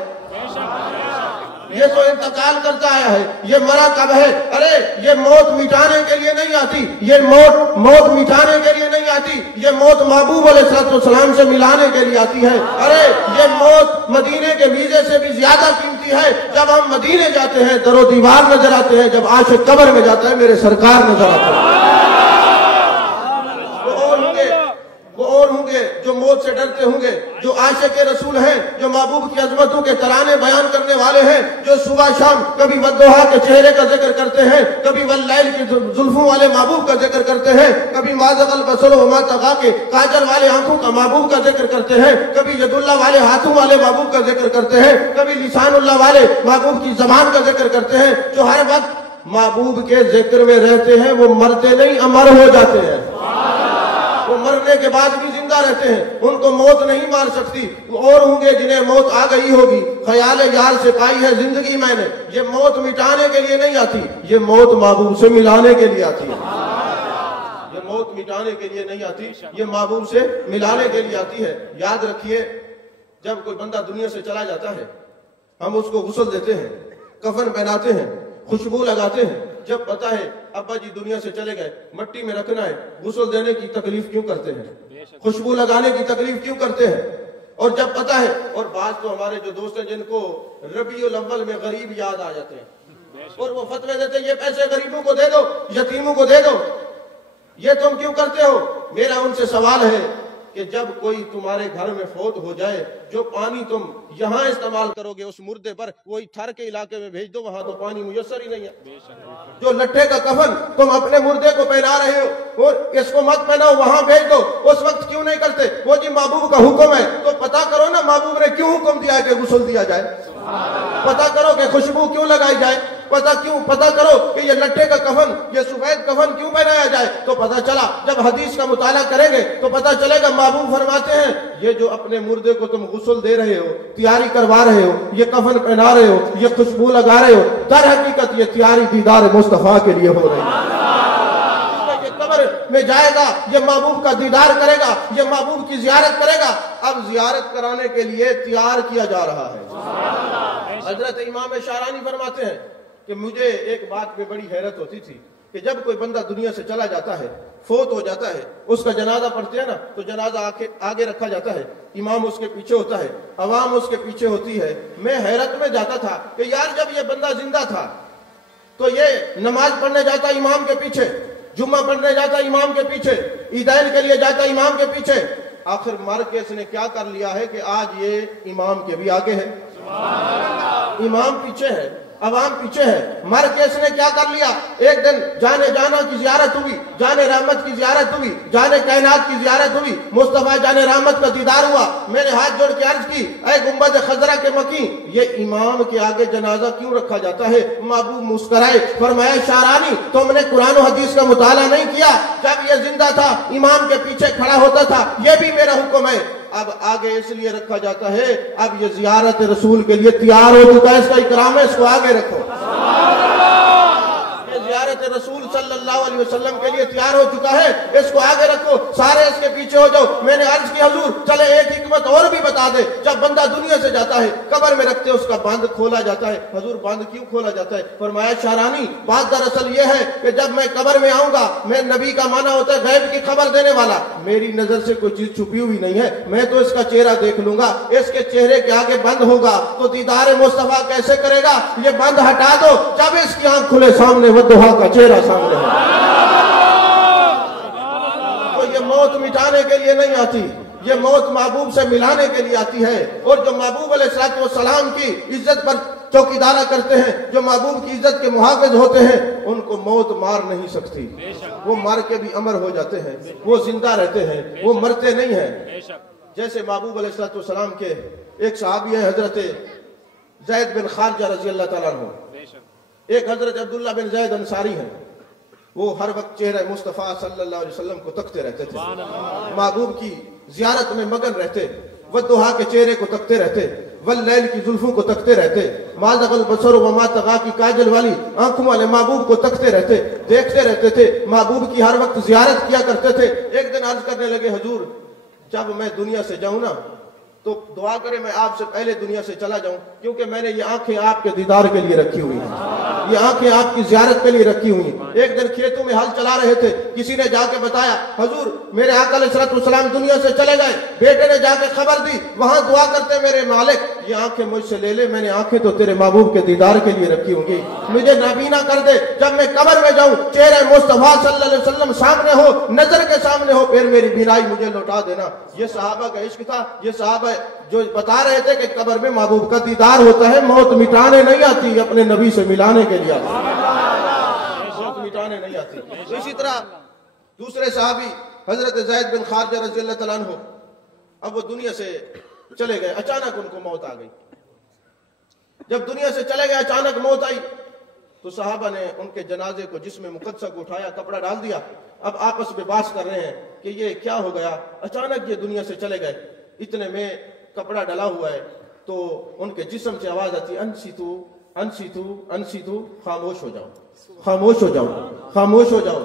ये तो इंतकाल करता आया है, ये मरा कब है। अरे ये मौत मिटाने के लिए नहीं आती, ये मौत मिटाने के लिए नहीं आती, ये मौत महबूब अलैहिस्सलाम से मिलाने के लिए आती है। अरे ये मौत मदीने के वीजे से भी ज्यादा कीमती है। जब हम मदीने जाते हैं दरो दीवार नजर आते हैं, जब आशिक कब्र में जाता है मेरे सरकार नजर आते हैं। वो और होंगे जो मौत से डरते होंगे, जो आशिक रसूल हैं, जो महबूब की अजमतों के तराने बयान करने वाले हैं, जो सुबह शाम कभी वद्दुहा के चेहरे का जिक्र करते हैं, कभी वल्लैल की जुल्फों वाले महबूब का जिक्र करते हैं, कभी माज़गल बसर व मा तग़ा के काजल वाले आंखों का महबूब का जिक्र करते हैं, कभी यदुल्लाह वाले हाथों वाले महबूब का जिक्र करते हैं, कभी लिसानुल्लाह वाले महबूब की जबान का जिक्र करते हैं। जो हर वक्त महबूब के जिक्र में रहते हैं वो मरते नहीं, अमर हो जाते हैं। वो मरने के बाद भी जिंदा रहते हैं, उनको मौत नहीं मार सकती। और होंगे जिन्हें मौत आ गई होगी, ख्याल यार से पाई है जिंदगी मैंने। ये मौत मिटाने के लिए नहीं आती, ये मौत महबूब से मिलाने के लिए आती है। ये मौत मिटाने के लिए नहीं आती, ये महबूब से मिलाने के लिए आती है। याद रखिए, जब कोई बंदा दुनिया से चला जाता है हम उसको गुस्ल देते हैं, कफन पहनाते हैं, खुशबू लगाते हैं। जब पता है अब्बा जी दुनिया से चले गए, मट्टी में रखना है, गुस्ल देने की तकलीफ क्यों करते हैं, खुशबू लगाने की तकलीफ क्यों करते हैं। और जब पता है, और बात तो हमारे जो दोस्त हैं जिनको रबीउल अव्वल में गरीब याद आ जाते हैं और वो फतवे देते हैं ये पैसे गरीबों को दे दो, यतीमों को दे दो, ये तुम क्यों करते हो। मेरा उनसे सवाल है कि जब कोई तुम्हारे घर में फौत हो जाए, जो पानी तुम यहाँ इस्तेमाल करोगे उस मुर्दे पर वही थर के इलाके में भेज दो, वहां तो पानी मुयस्सर ही नहीं है। जो लट्ठे का कफन तुम अपने मुर्दे को पहना रहे हो और इसको मत पहनाओ, वहां भेज दो, उस वक्त क्यों नहीं करते। वो जी महबूब का हुक्म है, तो पता करो ना महबूब ने क्यों हुक्म दिया कि गुस्ल दिया जाए, पता करो कि खुशबू क्यों लगाई जाए, पता करो कि ये लट्ठे का कफन, ये सफेद कफन क्यों पहनाया जाए। तो पता चला, जब हदीस का मुताला करेंगे तो पता चलेगा महबूब फरमाते हैं ये जो अपने मुर्दे को तुम गुस्ल दे रहे हो, तैयारी करवा रहे हो, ये कफन पहना रहे हो, ये खुशबू लगा रहे हो, दर हकीकत ये तैयारी दीदार मुस्तफा के लिए हो रही है। ये कब्र में जाएगा, ये महबूब का दीदार करेगा, ये महबूब की जियारत करेगा। अब जियारत कराने के लिए तैयार किया जा रहा है। हजरत इमाम शारानी फरमाते हैं कि मुझे एक बात में बड़ी हैरत होती थी कि जब कोई बंदा दुनिया से चला जाता है, फोत हो जाता है, उसका जनाजा पढ़ते हैं ना, तो जनाजा आगे रखा जाता है, इमाम उसके पीछे होता है, अवाम उसके पीछे होती है। मैं हैरत में जाता था कि यार जब ये बंदा जिंदा था तो ये नमाज पढ़ने जाता इमाम के पीछे, जुम्मा पढ़ने जाता इमाम के पीछे, ईदैन के लिए जाता इमाम के पीछे। आखिर मर के इसने क्या कर लिया है कि आज ये इमाम के भी आगे है, इमाम पीछे है, अवाम पीछे है। मर के इसने क्या कर लिया, एक दिन जाने जाना की जियारत हुई, जाने रहमत की जियारत हुई, जाने कायनात की जियारत हुई, मुस्तफा जाने रहमत का दीदार हुआ। मैंने हाथ जोड़ के अर्ज की, ऐ गुंबद खजरा के मकी, ये इमाम के आगे जनाजा क्यों रखा जाता है? महबूब मुस्कराए, फरमाया शारानी तुमने कुरान और हदीस का मुताला नहीं किया। जब ये जिंदा था इमाम के पीछे खड़ा होता था, ये भी मेरा हुक्म है। अब आगे इसलिए रखा जाता है, अब ये जियारत रसूल के लिए तैयार हो चुका है, इसका इकराम है, इसको आगे रखो। ये जियारत रसूल सल्लल्लाहु अलैहि वसल्लम के लिए तैयार हो चुका है, इसको आगे रखो, सारे इसके पीछे हो जाओ। मैंने अर्ज की हुजूर चले एक हिकमत और भी बता दे, जब बंदा दुनिया से जाता है कब्र में रखते उसका बंद खोला जाता है। हुजूर बंद क्यों खोला जाता है? फरमाया शारानी बात दरअसल ये है कि जब मैं कब्र में आऊंगा, मैं नबी का माना होता है गैब की खबर देने वाला, मेरी नजर से कोई चीज छुपी हुई नहीं है, मैं तो इसका चेहरा देख लूंगा। इसके चेहरे के आगे बंद होगा तो दीदार मुस्तफा कैसे करेगा? ये बंद हटा दो, जब इसकी आंख खुले सामने वद्दुहा का चेहरा सामने है। तो ये मौत मिटाने के लिए नहीं आती, ये मौत महबूब से मिलाने के लिए आती है। और जो महबूब अलैहिस्सलाम की इज्जत पर चौकीदारा करते हैं, जो महबूब की इज्जत के मुहाफिज होते हैं, उनको मौत मार नहीं सकती। वो मर के भी अमर हो जाते हैं, वो जिंदा रहते हैं, वो मरते नहीं हैं। जैसे महबूब अलैहिस्सलाम के एक सहाबी है हजरत ज़ैद बिन खारिजा रज़ी अल्लाह तआला अन्हु, एक हजरत अब्दुल्ला बिन ज़ैद अंसारी हैं, वो हर वक्त चेहरे मुस्तफ़ा सल्लल्लाहु अलैहि वसल्लम को तकते रहते थे, महबूब की जियारत में मगन रहते, वद्दुहा के चेहरे को तकते रहते, वल्लैल की जुल्फों को तकते रहते, मा ज़ग़ल बसर व मा तग़ा की काजल वाली आंखों वाले महबूब को तकते रहते, देखते रहते थे, महबूब की हर वक्त जियारत किया करते थे। एक दिन अर्ज करने लगे, हुजूर जब मैं दुनिया से जाऊं ना तो दुआ करें मैं आपसे पहले दुनिया से चला जाऊं, क्योंकि मैंने ये आंखें आपके दीदार के लिए रखी हुई हैं, ये आंखें आपकी ज़ियारत के लिए रखी हुई हैं। एक दिन खेतों में हल चला रहे थे, किसी ने जाके बताया हुजूर मेरे आका अलैहिस्सलाम दुनिया से चले गए। बेटे ने जाके खबर दी, वहां दुआ करते मेरे मालिक ये आंखें मुझसे ले ले, मैंने आंखें तो तेरे महबूब के दीदार के लिए रखी होंगी, मुझे नाबीना कर दे, जब मैं कब्र में जाऊं चेहरे मुस्तफा सल्लल्लाहु अलैहि वसल्लम सामने हो, नजर के सामने हो, फिर मेरी बीनाई मुझे लौटा देना। ये सहाबा का इश्क था, ये सहाबा जो बता रहे थे कि कब्र में महबूब का दीदार होता है, मौत मिटाने नहीं आती, अपने नबी से मिलाने के लिए आती, मौत मिटाने नहीं आती। तो इसी तरह दूसरे सहाबी हजरत ज़ैद बिन खारिजा रज़ी अल्लाह तआला अन्हु, अब वो दुनिया से चले गए, अचानक उनको मौत आ गई। जब दुनिया से चले गए, अचानक मौत आई, तो सहाबा ने उनके जनाजे को जिस्म मुक़द्दस को उठाया, कपड़ा डाल दिया। अब आपस में बात कर रहे हैं कि ये क्या हो गया, अचानक ये दुनिया से चले गए, इतने में कपड़ा डला हुआ है, तो उनके जिस्म से आवाज आती, अनसितु अनसितु अनसितु, खामोश हो जाओ, खामोश हो जाओ, खामोश हो जाओ।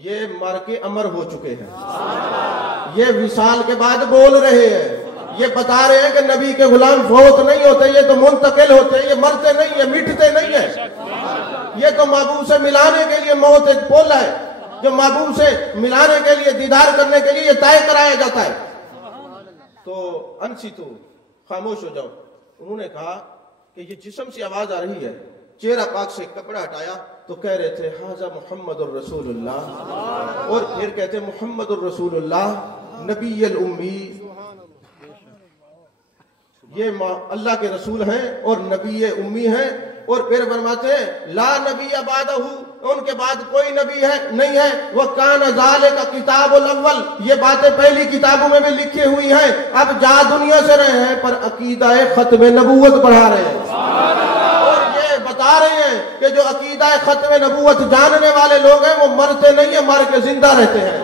ये मर के अमर हो चुके हैं, ये विसाल के बाद बोल रहे हैं, ये बता रहे हैं कि नबी के गुलाम फौत नहीं होते, ये तो मुंतकिल होते हैं, ये मरते नहीं है, मिटते नहीं है। ये तो महबूब से मिलाने के लिए मौत एक पोल है, जो महबूब से मिलाने के लिए, दीदार करने के लिए ये तय कराया जाता है। तो अनसितु, खामोश हो जाओ। उन्होंने कहा कि ये जिस्म से आवाज आ रही है, चेहरा पाक से कपड़ा हटाया तो कह रहे थे हाजा मुहम्मदुर रसूलुल्लाह, और फिर कहते मुहम्मदुर रसूलुल्लाह नबीयुल उम्मी, ये अल्लाह के रसूल हैं और नबी उम्मी हैं। और फिर फरमाते हैं ला नबी बादहू, उनके बाद कोई नबी है नहीं है, वह कान ज़ालिका किताबुल अव्वल, ये बातें पहली किताबों में भी लिखी हुई हैं। अब जा दुनिया से रहे हैं पर अकीदा खत्म नबूवत पढ़ा रहे हैं, और ये बता रहे हैं कि जो अकीदा खत्म नबूवत जानने वाले लोग हैं वो मरते नहीं है, मर के जिंदा रहते हैं।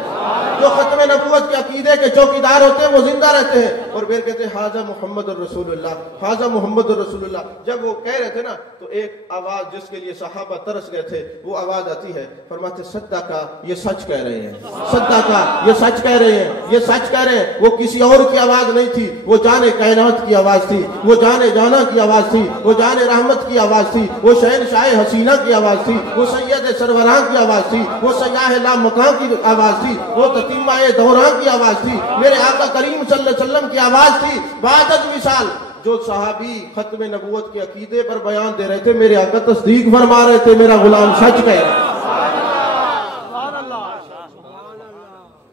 जो खत्म नबूवत के अकीदे के चौकीदार होते हैं वो जिंदा रहते हैं। और फिर कहते हैं हाजा मोहम्मद रसूलुल्लाह, हाजा मोहम्मद रसूलुल्लाह। जब वो कह रहे थे ना तो एक आवाज जिसके लिए सहाबा तरस गए थे वो आवाज आती है, फरमाते सद्दा का ये सच कह रहे हैं, सद्दा का ये सच कह रहे हैं, ये सच कह रहे हैं। वो किसी और की आवाज नहीं थी, वो जाने कायनात की आवाज थी, वो जाने जाना की आवाज थी, वो जाने रहमत की आवाज थी, वो शहनशाह हसीना की आवाज थी, वो सैयद सरवरां की आवाज थी, वो सयाह ला मकां की आवाज थी, वो ततीमा दौरां की आवाज थी, मेरे आका करीम सल्लल्लाहु अलैहि वसल्लम की आवाज थी। बादत मिसाल जो सहाबी खत्म नबूवत के अकीदे पर बयान दे रहे थे, मेरे आका तस्दीक फरमा रहे थे, मेरा गुलाम सच कह रहा है।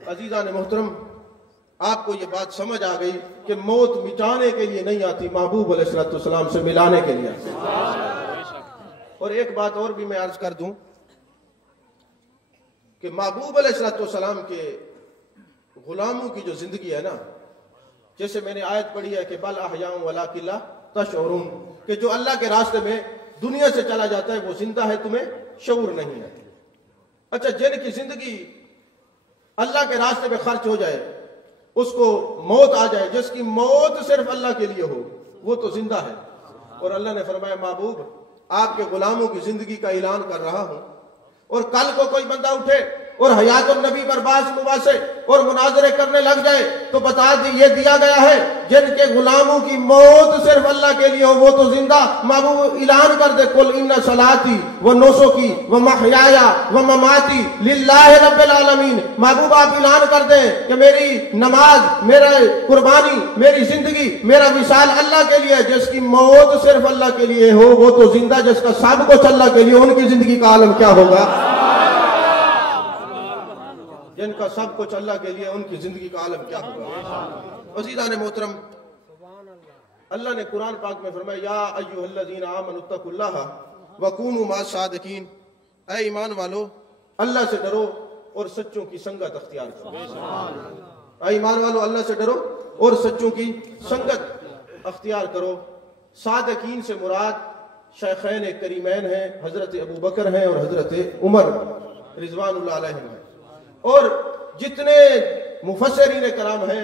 अजीज़ान मोहतरम, आपको ये बात समझ आ गई कि मौत मिटाने के लिए नहीं आती, महबूब अलैहिस्सलाम से मिलाने के लिए आती। और एक बात और भी मैं अर्ज कर दूं कि महबूब अलैहिस्सलाम के गुलामों की जो जिंदगी है ना, जैसे मैंने आयत पढ़ी है कि बल अहयाउम वलाकिन ला तशऊरून, कि जो अल्लाह के रास्ते में दुनिया से चला जाता है वो जिंदा है, तुम्हें शऊर नहीं है। अच्छा, जिनकी जिंदगी अल्लाह के रास्ते में खर्च हो जाए, उसको मौत आ जाए, जिसकी मौत सिर्फ अल्लाह के लिए हो, वो तो जिंदा है। और अल्लाह ने फरमाया महबूब आपके गुलामों की जिंदगी का ऐलान कर रहा हूं, और कल को कोई बंदा उठे और हयातुन नबी पर बास मुबासे और मुनाजरे करने लग जाए तो बता दी ये दिया गया है जिनके गुलामों की मौत सिर्फ अल्लाह के लिए हो वो तो जिंदा। महबूब ऐलान कर दे कुल इन्ना सलाती व नुसुकी व महयाया व ममाती लिल्लाहि रब्बिल आलमीन। महबूब आप ऐलान कर दे कि मेरी नमाज, मेरा कुर्बानी, मेरी जिंदगी, मेरा विसाल अल्लाह के लिए। जिसकी मौत सिर्फ अल्लाह के लिए हो वो तो जिंदा, जिसका सब कुछ अल्लाह के लिए, उनकी जिंदगी का आलम क्या होगा। जिनका सब कुछ अल्लाह के लिए, उनकी जिंदगी का आलम क्या होगा। अज़ीज़ान मोहतरम, अल्लाह ने कुरान पाक में फरमाया या अय्युहल्लज़ीना आमनुत्तकुल्लाह वकूनू मास सादिकीन, ऐ ईमान वालो अल्लाह से डरो और सच्चों की संगत अख्तियार करो। ऐ ईमान वालो अल्लाह से डरो और सच्चों की संगत अख्तियार करो। सादिकीन से मुराद शेखैन करीमैन हैं, हजरत अबू बकर हैं और हजरत उमर रिजवानुल्लाह अलैहिम हैं। और जितने मुफस्सिरीन कराम हैं,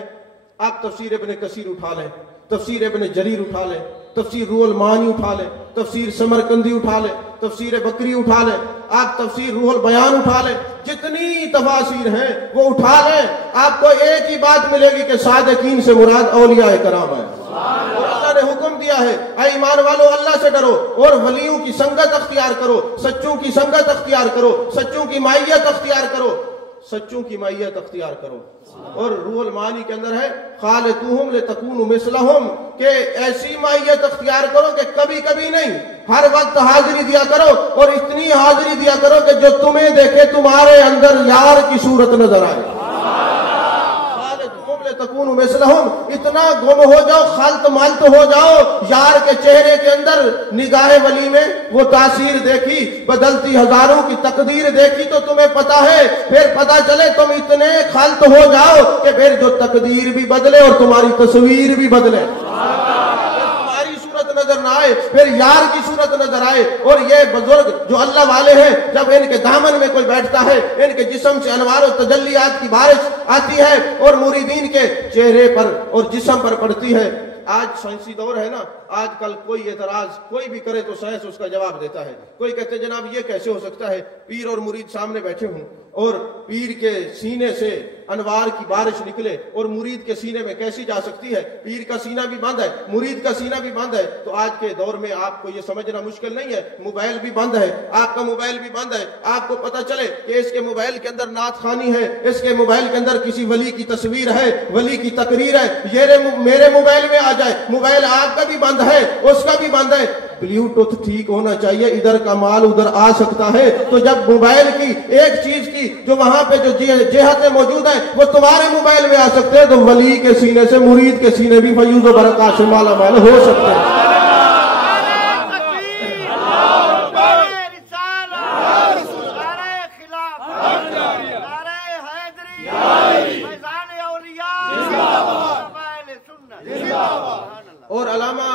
आप तफसीर इब्न कसीर उठा लें, तफसीर इब्न जरीर उठा लें, तफसीर रूहुल मानी उठा लें, तफसीर समरकंदी उठा लें, तफसीर बकरी उठा लें, आप तफसीर रूहुल बयान उठा लें, जितनी तफासीर हैं वो उठा लें, आपको एक ही बात मिलेगी कि सादिकीन से मुराद औलिया कराम है। और अल्लाह ने हुक्म दिया है ऐ ईमान वालों अल्लाह से डरो और वलियों की संगत अख्तियार करो, सच्चों की संगत अख्तियार करो, सच्चों की माइयत अख्तियार करो, सच्चों की माइयत अख्तियार करो। और रूहुल मानी के अंदर है खालितुहुम लितकूनु मिसलहुम, के ऐसी माइयत अख्तियार करो कि कभी कभी नहीं हर वक्त हाजिरी दिया करो, और इतनी हाजिरी दिया करो कि जो तुम्हें देखे तुम्हारे अंदर यार की सूरत नजर आए। तकूनु मिसलहुम, इतना गुम हो जाओ, खल्त मल्त हो जाओ, यार के चेहरे के अंदर निगाहे वली में वो तासीर देखी, बदलती हजारों की तकदीर देखी तो तुम्हें पता है, फिर पता चले तुम इतने खल्त हो जाओ कि फिर जो तकदीर भी बदले और तुम्हारी तस्वीर भी बदले, नजर ना आए, फिर यार की सूरत नजर आए। और ये बुजुर्ग जो अल्लाह वाले हैं, जब इनके दामन में कोई बैठता है, इनके जिस्म से अनवार और तजल्लियात की बारिश आती है और मुरीदीन के चेहरे पर और जिस्म पर पड़ती है। आज साइंसी दौर है ना, आजकल कोई एतराज कोई भी करे तो साइंस उसका जवाब देता है। कोई कहते जनाब ये कैसे हो सकता है, पीर और मुरीद सामने बैठे हों और पीर के सीने से अनवार की बारिश निकले और मुरीद के सीने में कैसी जा सकती है। पीर का सीना भी बंद है, मुरीद का सीना भी बंद है। तो आज के दौर में आपको ये समझना मुश्किल नहीं है, मोबाइल भी बंद है, आपका मोबाइल भी बंद है, आपको पता चले कि इसके मोबाइल के अंदर नात खानी है, इसके मोबाइल के अंदर किसी वली की तस्वीर है, वली की तकरीर है, ये मेरे मोबाइल में आ जाए। मोबाइल आपका भी बंद है, उसका भी बंद है। ब्लूटूथ ठीक होना चाहिए, इधर का माल उधर आ सकता है। तो जब मोबाइल की एक चीज की जो वहां पे जो जेहतें मौजूद है वो तुम्हारे मोबाइल में आ सकते हैं, तो वली के सीने से मुरीद के सीने भी फयूज़ व बरक़ात से मालामाल हो सकते हैं। और अलामा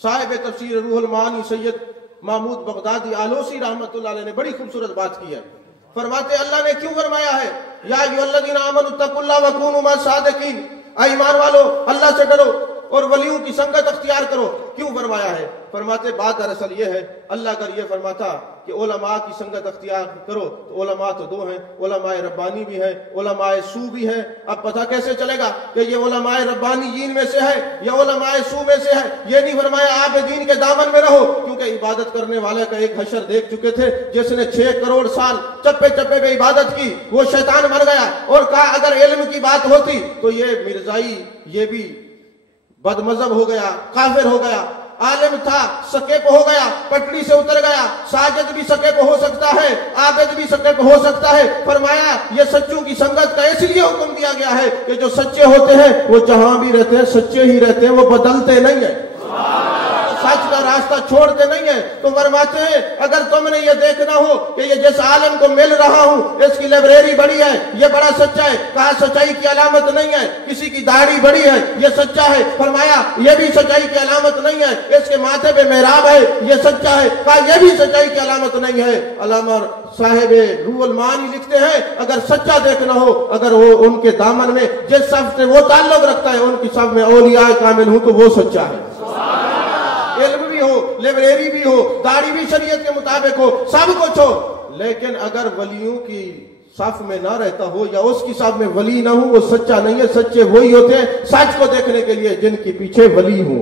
साहिब तफसीर रूहुल मानी सैयद महमूद बगदादी आलोसी रहमतुल्लाह अलैह ने बड़ी खूबसूरत बात की है। फरमाते अल्लाह ने क्यों फरमाया है या अय्युहल्लज़ीना आमनू तक़ुल्लाह व कूनू मअस सादिक़ीन, ऐ ईमान वालो अल्लाह से डरो और वलियों की संगत अख्तियार करो। क्यों फरमाया है? फरमाते बात दरअसल ये है, अल्लाह अगर ये फरमाता कि उलमा की संगत अख्तियार करो तो उलमा तो दो हैं, उलमाए रब्बानी भी है, उलमाए सू भी है। अब पता कैसे चलेगा कि ये उलमाए रब्बानीयीन में से है या उलमाए सू में से है? ये नहीं फरमाया आप दीन के दामन में रहो, क्योंकि इबादत करने वाले का एक हशर देख चुके थे जिसने 6 करोड़ साल चप्पे चप्पे पे इबादत की, वो शैतान मर गया और कहा अगर इल्म की बात होती तो ये मिर्जाई ये भी बदमजहब हो गया, काफिर हो गया। आलिम था सकेप हो गया, पटड़ी से उतर गया। साजिद भी सकेप हो सकता है, आबिद भी सकेप हो सकता है। फरमाया ये सच्चों की संगत का इसलिए हुक्म दिया गया है कि जो सच्चे होते हैं वो जहां भी रहते हैं सच्चे ही रहते हैं, वो बदलते नहीं है, सच का रास्ता छोड़ते नहीं है। तो फरमाते हैं अगर तुमने ये देखना हो कि ये जिस आलिम को मिल रहा हूं इसकी लाइब्रेरी बड़ी है, ये बड़ा सच्चा है, कहा सच्चाई की अलामत नहीं है। किसी की दाढ़ी बड़ी है, ये सच्चा है, फरमाया ये भी सच्चाई की अलामत नहीं है। इसके माथे पे मेहराब है, ये सच्चा है, कहा ये भी सच्चाई की अलामत नहीं है। अल्लामा साहिब रूहुल मानी लिखते हैं अगर सच्चा देखना हो, अगर वो उनके दामन में जिस सब से वो ताल्लुक रखता है उनकी सब में औलिया कामिल हूं तो वो सच्चा है। इल्म भी हो, लाइब्रेरी भी हो, दाढ़ी भी शरीयत के मुताबिक हो, सब कुछ हो, लेकिन अगर वलियों की साफ में ना रहता हो या उसकी साफ में वली ना हो, वो सच्चा नहीं है। सच्चे वही होते हैं सच को देखने के लिए जिनके पीछे वली हो,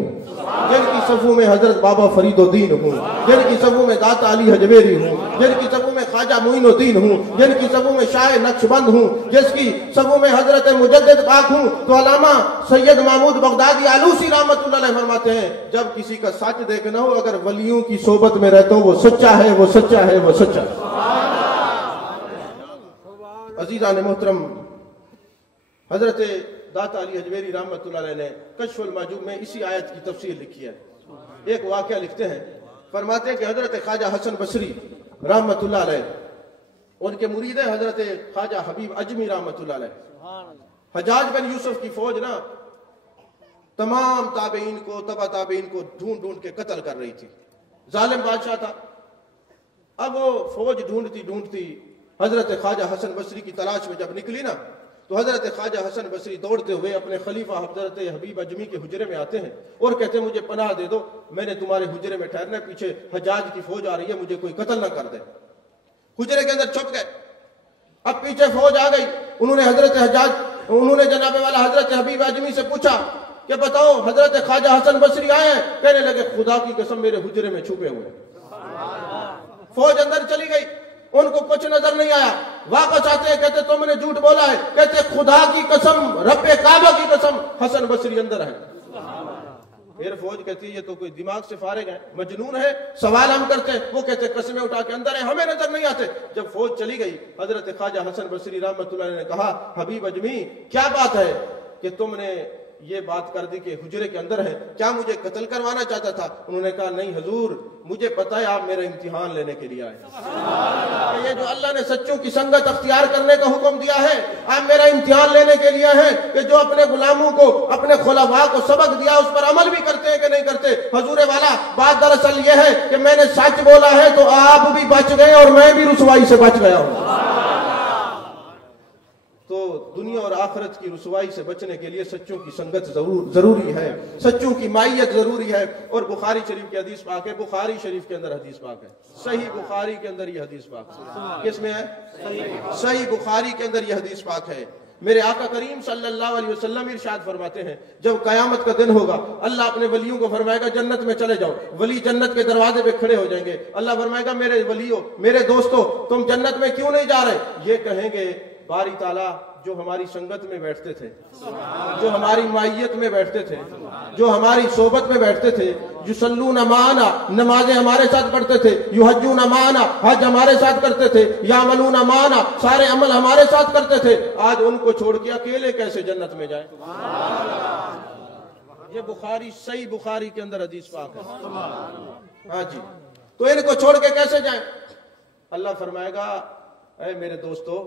जिनकी सफू में हजरत बाबा फरीदुद्दीन हूँ, जिनकी सफू में दाता अली हजवेरी हूँ, जिनकी सफू में ख्वाजा मुइनुद्दीन हूँ, जिनकी सफू में शाह नक्शबंद हूँ, जिसकी सफू में हजरत मुजद्दिद पाक हूँ। तो अल्लामा सैयद महमूद बगदादी आलूसी रहमतुल्लाह अलैह फरमाते हैं जब किसी का सच देखना हो अगर वलियों की सोबत में रहता हो वो सच्चा है, वो सच्चा है, वो सच्चा है। अजीज़ान मोहतरम, हजरत दाता अली हजवेरी रहमतुल्लाह अलैह ने कश्फुल माजूब में इसी आयत की तफसीर लिखी है। एक वाक़या लिखते हैं, फरमाते हैं कि हजरत ख्वाजा हसन बसरी रहमतुल्लाह अलैह उनके मुरीद है हजरत ख्वाजा हबीब अजमी रहमतुल्लाह अलैह, हजाज बिन यूसुफ की फौज ना तमाम ताबईन को तबा ताबईन को ढूंढ ढूंढ के कत्ल कर रही थी। जालिम बादशाह था। अब वो फौज ढूंढती ढूंढती हजरत ख्वाजा हसन बसरी की तलाश में जब निकली ना तो हजरत ख्वाजा हसन बसरी दौड़ते हुए अपने खलीफा हजरत हबीब अजमी के हुजरे में आते हैं और कहते हैं मुझे पनाह दे दो, मैंने तुम्हारे हुजरे में ठहरना, पीछे हजाज की फौज आ रही है, मुझे कोई कत्ल ना कर दे। हुजरे के अंदर छुप गए। अब पीछे फौज आ गई। उन्होंने जनाबे वाला हजरत हबीब अजमी से पूछा कि बताओ हजरत ख्वाजा हसन बसरी आए हैं? कहने लगे खुदा की कसम मेरे हुजरे में छुपे हुए। फौज अंदर चली गई, उनको कुछ नजर नहीं आया। वापस आते हैं, कहते तुमने झूठ बोला है। कहते खुदा की कसम, रब्बे काबा की कसम, हसन बसरी अंदर है। फिर फौज कहती है ये तो कोई दिमाग से फारिग है, मजनून है, सवाल हम करते हैं। वो कहते कस्में उठा के अंदर है, हमें नजर नहीं आते। जब फौज चली गई हजरत ख्वाजा हसन बसरी रहमतुल्लाह अलैह ने कहा हबीब अजमी क्या बात है कि तुमने ये बात कर दी कि हुजरे के अंदर है, क्या मुझे कत्ल करवाना चाहता था? उन्होंने कहा नहीं हजूर, मुझे पता है आप मेरा इम्तिहान लेने के लिए आए। ये जो अल्लाह ने सच्चों की संगत अख्तियार करने का हुक्म दिया है, आप मेरा इम्तिहान लेने के लिए हैं कि जो अपने गुलामों को, अपने खुलाफा को सबक दिया उस पर अमल भी करते हैं कि नहीं करते। हजूर वाला बात दरअसल ये है कि मैंने सच बोला है तो आप भी बच गए और मैं भी रुसवाई से बच गया हूं। तो दुनिया और आखिरत की रुसवाई से बचने के लिए सच्चों की संगत जरूरी है, सच्चों की मायत जरूरी है। और बुखारी शरीफ की हदीस पाक है, बुखारी शरीफ के अंदर हदीस पाक है, सही बुखारी के अंदर ये हदीस पाक है। किसमें है? सही बुखारी के अंदर ये हदीस पाक है। मेरे आका करीम सल्लल्लाहु अलैहि वसल्लम इरशाद फरमाते हैं जब कयामत का दिन होगा अल्लाह अपने वलियों को फरमाएगा जन्नत में चले जाओ। वली जन्नत के दरवाजे पे खड़े हो जाएंगे। अल्लाह फरमाएगा मेरे वलियों, मेरे दोस्तों, तुम जन्नत में क्यों नहीं जा रहे? ये कहेंगे बारी ताला जो हमारी संगत में बैठते थे, जो हमारी मायत में बैठते थे, जो हमारी सोबत में बैठते थे, युसल्लून माना, नमाजें हमारे साथ पढ़ते थे, युहज्जून माना, हज हमारे साथ करते थे, यामलून माना, सारे अमल हमारे साथ करते थे, आज उनको छोड़ के अकेले कैसे जन्नत में जाए? ये बुखारी, सही बुखारी के अंदर हदीस पाक है। हाँ जी, तो इनको छोड़ के कैसे जाए? अल्लाह फरमाएगा ऐ मेरे दोस्तों,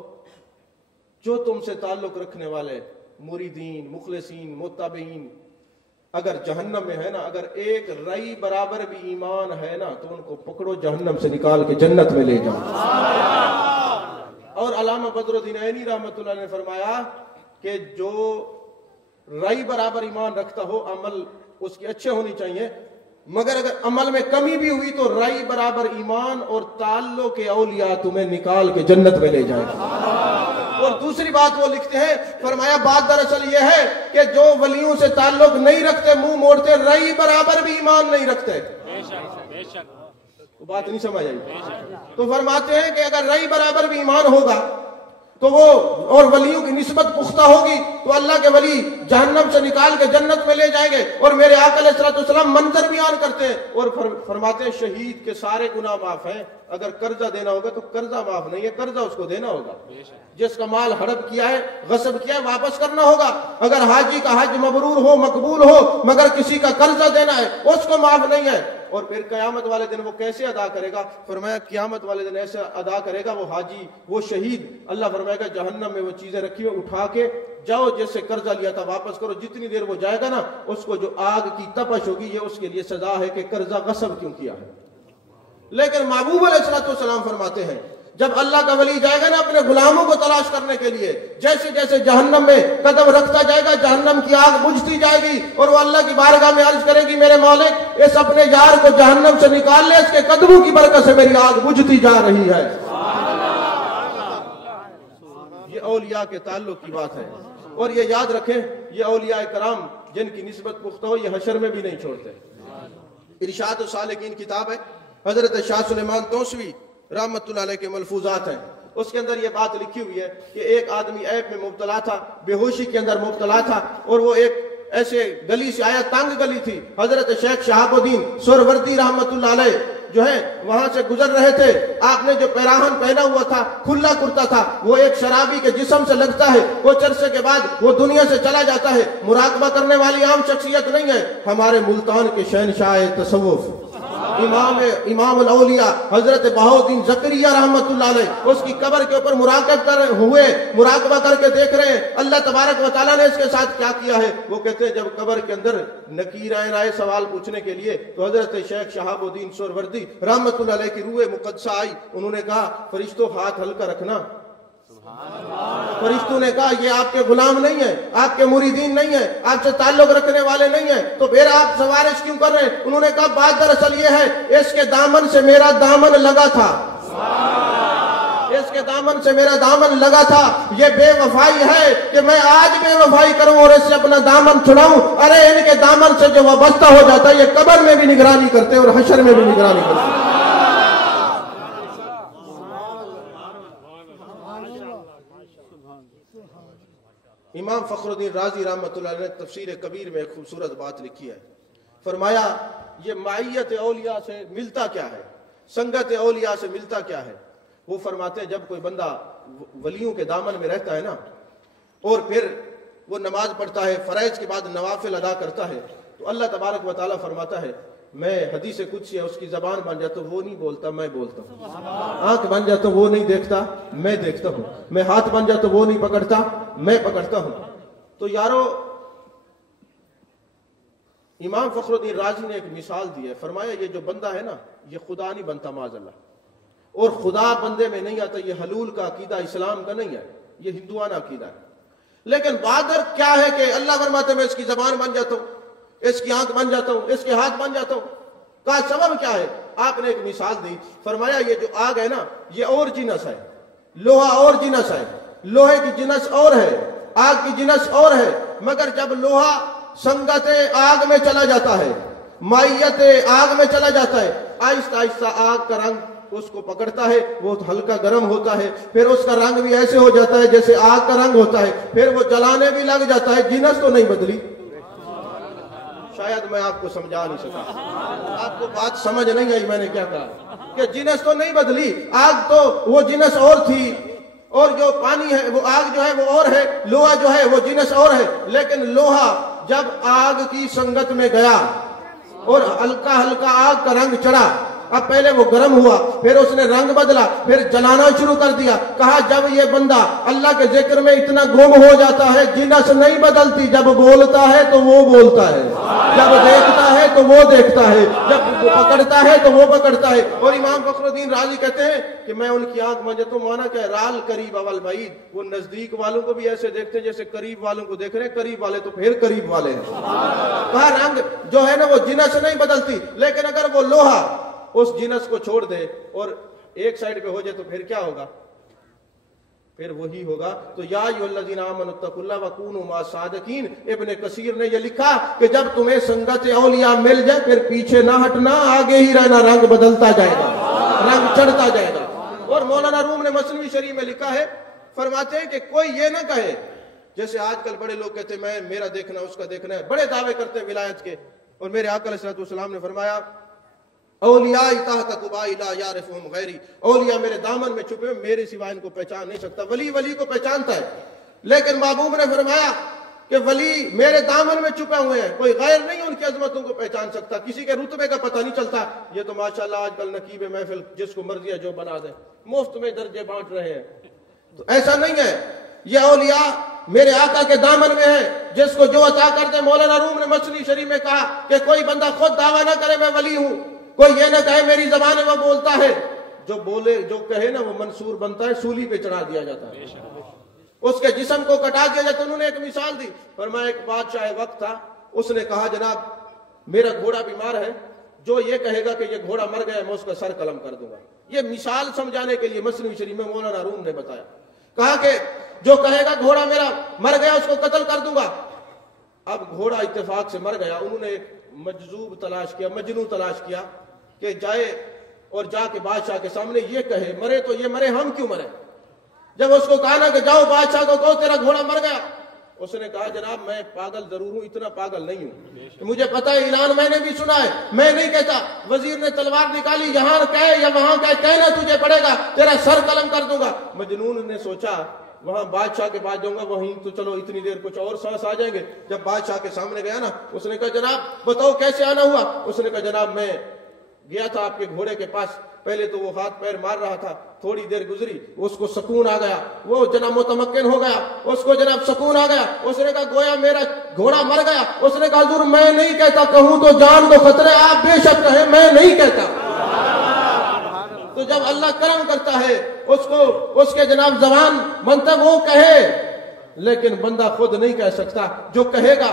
जो तुमसे ताल्लुक रखने वाले मुरीदीन, मुखलिसीन, मुत्ताबईन अगर जहन्नम में है ना, अगर एक रई बराबर भी ईमान है ना, तो उनको पकड़ो, जहन्नम से निकाल के जन्नत में ले जाओ। और अल्लामा बदरुद्दीन ऐनी रहमतुल्लाह ने फरमाया कि जो राई बराबर ईमान रखता हो, अमल उसके अच्छे होनी चाहिए, मगर अगर अमल में कमी भी हुई तो राई बराबर ईमान और ताल्लुक के औलिया तुम्हें निकाल के जन्नत में ले जाएगा। और दूसरी बात वो लिखते हैं, फरमाया बात दरअसल ये है कि जो वलियों से ताल्लुक नहीं रखते, मुंह मोड़ते, राई बराबर भी ईमान नहीं रखते। तो बात नहीं समझ आई। तो फरमाते हैं कि अगर राई बराबर भी ईमान होगा तो वो और वलियों की निस्बत पुख्ता होगी तो अल्लाह के वली जहन्नम से निकाल के जन्नत में ले जाएंगे। और मेरे आका अलैहिस्सलाम मंजर बयान करते हैं और फरमाते हैं शहीद के सारे गुनाह माफ हैं, अगर कर्जा देना होगा तो कर्जा माफ नहीं है, कर्जा उसको देना होगा। जिसका माल हड़प किया है, गसब किया है, वापस करना होगा। अगर हाजी का हज मबरूर हो, मकबूल हो, मगर किसी का कर्जा देना है, उसको माफ नहीं है। और फिर कयामत वाले दिन वो कैसे अदा करेगा? फरमाया क़यामत वाले दिन ऐसे अदा करेगा वो हाजी, वो शहीद, अल्लाह फरमाएगा जहन्नम में वो चीजें रखी हो, उठा के जाओ, जैसे कर्जा लिया था वापस करो। जितनी देर वो जाएगा ना, उसको जो आग की तपश होगी, ये उसके लिए सजा है कि कर्जा गसब क्यों किया है। लेकिन महबूब अलैहिस्सलाम फरमाते हैं जब अल्लाह का वली जाएगा ना अपने गुलामों को तलाश करने के लिए, जैसे जैसे जहन्नम में कदम रखता जाएगा, जहन्नम की आग बुझती जाएगी और वो अल्लाह की बारगाह में अर्ज करेगी, मेरे मौलिक इस अपने यार को जहन्नम से निकाल ले, इसके कदमों की बरकत से मेरी आग बुझती जा रही है। ये औलिया के ताल्लुक की बात है। और ये याद रखें, ये औलिया कराम जिनकी निस्बत पुख्ता हो, ये हशर में भी नहीं छोड़ते। इरशाद सालिकीन किताब है, हजरत शाह सुलेमान तौसवी रहमतुल्लाह अलैह के मलफूजात हैं। उसके अंदर ये बात लिखी हुई है कि एक आदमी ऐब में मुब्तला था, बेहोशी के अंदर मुब्तला था, और वो एक ऐसे गली से आया, तंग गली थी। हजरत शेख शहाबुद्दीन सोहरवर्दी रहमतुल्लाह अलैह जो है वहां से गुजर रहे थे। आपने जो पैराहन पहना हुआ था, खुला कुर्ता था, वो एक शराबी के जिस्म से लगता है। वो चरसे के बाद वो दुनिया से चला जाता है। मुराकबा करने वाली आम शख्सियत नहीं है। हमारे मुल्तान के शहनशाह तसव्वुफ इमाम औलिया हजरत बहाउद्दीन ज़करिया रहमतुल्लाह अलैह उसकी कब्र के ऊपर मुराकबा करके देख रहे हैं अल्लाह तबारक व तआला ने इसके साथ क्या किया है। वो कहते हैं जब कब्र के अंदर नकीर आए सवाल पूछने के लिए, तो हजरत शेख शहाबुद्दीन सोहरवर्दी रहमतुल्लाह अलैह की रूह मुक़द्दसा आई। उन्होंने कहा, फरिश्तों हाथ हल्का रखना। फरिश्तों ने कहा, ये आपके गुलाम नहीं है, आपके मुरीदीन नहीं है, आपसे ताल्लुक रखने वाले नहीं है, तो फिर आप सवारिश क्यों कर रहे हैं? उन्होंने कहा, बात दरअसल ये है, इसके दामन से मेरा दामन लगा था, इसके दामन से मेरा दामन लगा था। ये बेवफाई है कि मैं आज बेवफाई करूं और इससे अपना दामन छुड़ाऊं। अरे इनके दामन से जो वाबस्ता हो जाता है, ये कब्र में भी निगरानी करते और हशर में भी निगरानी करते। इमाम फखरुद्दीन राजी रहमतुल्लाह अलैह ने तफसीर कबीर में एक खूबसूरत बात लिखी है। फरमाया, ये माइयत औलिया से मिलता क्या है, संगत औलिया से मिलता क्या है? वो फरमाते हैं, जब कोई बंदा वलियों के दामन में रहता है ना, और फिर वो नमाज पढ़ता है, फराइज के बाद नवाफिल अदा करता है, तो अल्लाह तबारक व तआला फरमाता है, मैं हदीस कुछ है, उसकी जबान बन जाता हूँ, वो नहीं बोलता, मैं बोलता हूँ। आंख बन जाता हूँ, वो नहीं देखता, मैं देखता हूँ। मैं हाथ बन जाता हूँ, वो नहीं पकड़ता, मैं पकड़ता हूँ। तो यारो, इमाम फखरुद्दीन राजी ने एक मिसाल दी है। फरमाया, ये जो बंदा है ना, ये खुदा नहीं बनता माज़अल्लाह, और खुदा बंदे में नहीं आता। ये हलूल का अकीदा इस्लाम का नहीं है, ये हिंदुआना अकीदा है। लेकिन बादर क्या है कि अल्लाह फरमाते मैं इसकी जबान बन जाता हूँ, इसकी आंख बन जाता हूं, इसके हाथ बन जाता हूं। का सबब क्या है? आपने एक मिसाल दी। फरमाया, ये जो आग है ना, ये और जिनस है, लोहा और जिनस है, लोहे की जिनस और है, आग की जिनस और है। मगर जब लोहा संगत आग में चला जाता है, माइयत आग में चला जाता है, आहिस्ता आहिस्ता आग का रंग उसको पकड़ता है, वो हल्का गर्म होता है, फिर उसका रंग भी ऐसे हो जाता है जैसे आग का रंग होता है, फिर वो जलाने भी लग जाता है। जिनस तो नहीं बदली। शायद मैं आपको समझा नहीं सका, आपको बात समझ नहीं आई मैंने क्या कहा कि जिनस तो नहीं बदली, आग तो वो जिनस और थी, और जो पानी है वो आग जो है वो और है, लोहा जो है वो जिनस और है। लेकिन लोहा जब आग की संगत में गया और हल्का हल्का आग का रंग चढ़ा, अब पहले वो गर्म हुआ, फिर उसने रंग बदला, फिर जलाना शुरू कर दिया। कहा जब ये बंदा अल्लाह के जिक्र में इतना गुम हो जाता है, जिनस नहीं बदलती, जब बोलता है तो वो बोलता है, जब देखता है तो वो देखता है, जब पकड़ता है तो वो पकड़ता है। और इमाम फखरुद्दीन राजी कहते हैं कि मैं उनकी आंख में, तो माना क्या, राल करीब अवल भाई, वो नजदीक वालों को भी ऐसे देखते हैं जैसे करीब वालों को देख रहे हैं, करीब वाले तो फिर करीब वाले हैं। कहा रंग जो है ना वो जिनस नहीं बदलती, लेकिन अगर वो लोहा उस जिनस को छोड़ दे और एक साइड पे हो जाए तो फिर क्या होगा, फिर वही होगा। तो या अय्युहल्लज़ीना आमनुत्तकुल्लाह वकूनू मास्सादिकीन, इब्ने कसीर ने यह लिखा कि जब तुम्हें संगत औलिया मिल जाए फिर पीछे ना हटना, आगे ही रहना, रंग बदलता जाएगा, रंग चढ़ता जाएगा। और मौलाना रूम ने मसनवी शरीफ में लिखा है, फरमाते हैं कि कोई ये ना कहे, जैसे आजकल बड़े लोग कहते हैं मैं मेरा देखना उसका देखना है, बड़े दावे करते हैं विलायत के। और मेरे आका अलैहिस्सलातु वस्सलाम ने फरमाया औलिया तहत कुबाई ला यारिफुहुम गैरी, औलिया मेरे दामन में छुपे, मेरे सिवा इनको पहचान नहीं सकता। वली वली को पहचानता है, लेकिन महबूब ने फरमाया कि वली मेरे दामन में छुपे हुए हैं, कोई गैर नहीं उनकी अजमतों को पहचान सकता, किसी के रुतबे का पता नहीं चलता। ये तो माशाल्लाह आजकल नकीब महफिल जिसको मर्जी है जो बना दे, मुफ्त में दर्जे बांट रहे हैं। तो ऐसा नहीं है, ये औलिया मेरे आका के दामन में है, जिसको जो अता करते। मौलाना रूम ने मसनी शरीफ में कहा कि कोई बंदा खुद दावा ना करे मैं वली हूं, कोई ये ना कहे मेरी जबान में वो बोलता है, जो बोले जो कहे ना वो मंसूर बनता है, सूली पे चढ़ा दिया जाता है, उसके जिस्म को कटा दिया जाता है। उन्होंने एक मिसाल दी, फरमाया एक बादशाह वक्त था, उसने कहा जनाब मेरा घोड़ा बीमार है, जो ये कहेगा कि ये घोड़ा मर गया मैं उसका सर कलम कर दूंगा। ये मिसाल समझाने के लिए मसनवी शरीफ में मौलाना रूम ने बताया, कहा कि जो कहेगा घोड़ा मेरा मर गया उसको कत्ल कर दूंगा। अब घोड़ा इत्तेफाक से मर गया, उन्होंने एक मजजूब तलाश किया, मजनू तलाश किया कि जाए और जाके बादशाह के सामने ये कहे मरे तो ये मरे, हम क्यों मरे। जब उसको कहा ना कि जाओ बादशाह को कहो तेरा घोड़ा मर गया, उसने कहा जनाब मैं पागल जरूर हूं, इतना पागल नहीं हूं, तो मुझे पता है ऐलान मैंने भी सुना है, मैं नहीं कहता। वजीर ने तलवार निकाली, यहां कहे या वहां कहे, कहना तुझे पड़ेगा, तेरा सर कलम कर दूंगा। मजनून ने सोचा वहां बादशाह के पास जाऊंगा, वहीं तो चलो इतनी देर कुछ और सांस आ जाएंगे। जब बादशाह के सामने गया ना, उसने कहा जनाब बताओ कैसे आना हुआ। उसने कहा जनाब मैं गया था आपके घोड़े के पास, पहले तो वो हाथ पैर मार रहा था, थोड़ी देर गुजरी उसको सुकून आ गया, वो जनाब मुतमक्किन हो गया, उसको जनाब सुकून आ गया। उसने कहा गोया मेरा घोड़ा मर गया। उसने कहा हुजूर मैं नहीं कहता, कहूं तो जान दो खतरे, आप बेशक कहे मैं नहीं कहता। तो जब अल्लाह करम करता है उसको उसके जनाब जबान मंतब वो कहे, लेकिन बंदा खुद नहीं कह सकता, जो कहेगा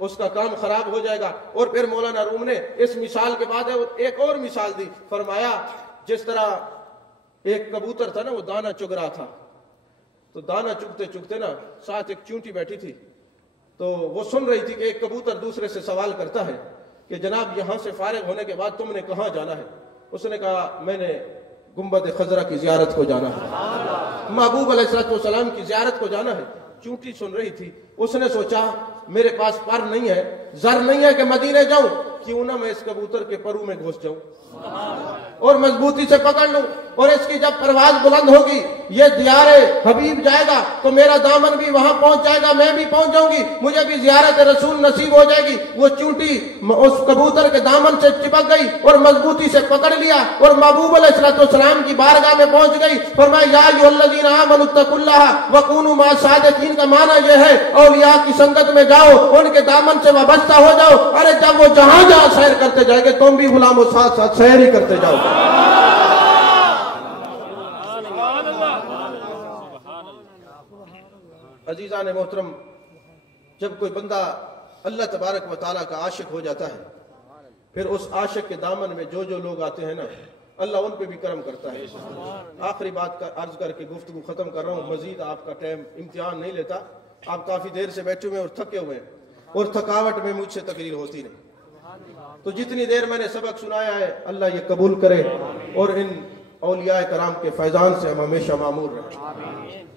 उसका काम खराब हो जाएगा। और फिर मौलाना रूम ने इस मिसाल के बाद एक और मिसाल दी, फरमाया जिस तरह एक कबूतर था ना, वो दाना चुग रहा था, तो दाना चुगते चुगते ना साथ एक चूंटी बैठी थी, तो वो सुन रही थी कि एक कबूतर दूसरे से सवाल करता है कि जनाब यहां से फारिग होने के बाद तुमने कहां जाना है। उसने कहा मैंने गुंबद खजरा की जियारत को जाना है, महबूब अलैहिस्सलाम की जियारत को जाना है। चूंटी सुन रही थी, उसने सोचा मेरे पास पर नहीं है, जर नहीं है कि मदीने जाऊं, क्यों ना मैं इस कबूतर के परू में घुस जाऊं और मजबूती से पकड़ लूं, और इसकी जब परवाज बुलंद होगी ये दियारे हबीब जाएगा तो मेरा दामन भी वहां पहुंच जाएगा, मैं भी पहुंच जाऊंगी, मुझे भी जियारत रसूल नसीब हो जाएगी। वो चूंटी उस कबूतर के दामन से चिपक गई और मजबूती से पकड़ लिया और महबूब अलैहिस्सलाम की बारगाह में पहुंच गई। फरमाया या अय्युहल्लज़ीना आमनुत्तकुल्लाह वकूनू मास्सादिकीन का माना यह है औलिया की संगत में जाओ, उनके दामन से वाबस्ता हो जाओ। अरे जब वो जहां जहां सैर करते जाएंगे तुम भी गुलामों साथ साथ सैर ही करते जाओ। अजीज़ान मोहतरम, जब कोई बंदा अल्लाह तबारक व तआला का आशिक हो जाता है, फिर उस आशिक के दामन में जो जो लोग आते हैं ना, अल्लाह उन पे भी करम करता है। आखिरी बात का अर्ज करके गुफ्तगू खत्म कर रहा हूँ, मजीद आपका टाइम इम्तिहान नहीं लेता। आप काफी देर से बैठे हुए और थके हुए हैं, और थकावट में मुझसे तकरीर होती नहीं। तो जितनी देर मैंने सबक सुनाया है अल्लाह ये कबूल करे और इन औलिया कराम के फैजान से हम हमेशा मामूर रखें।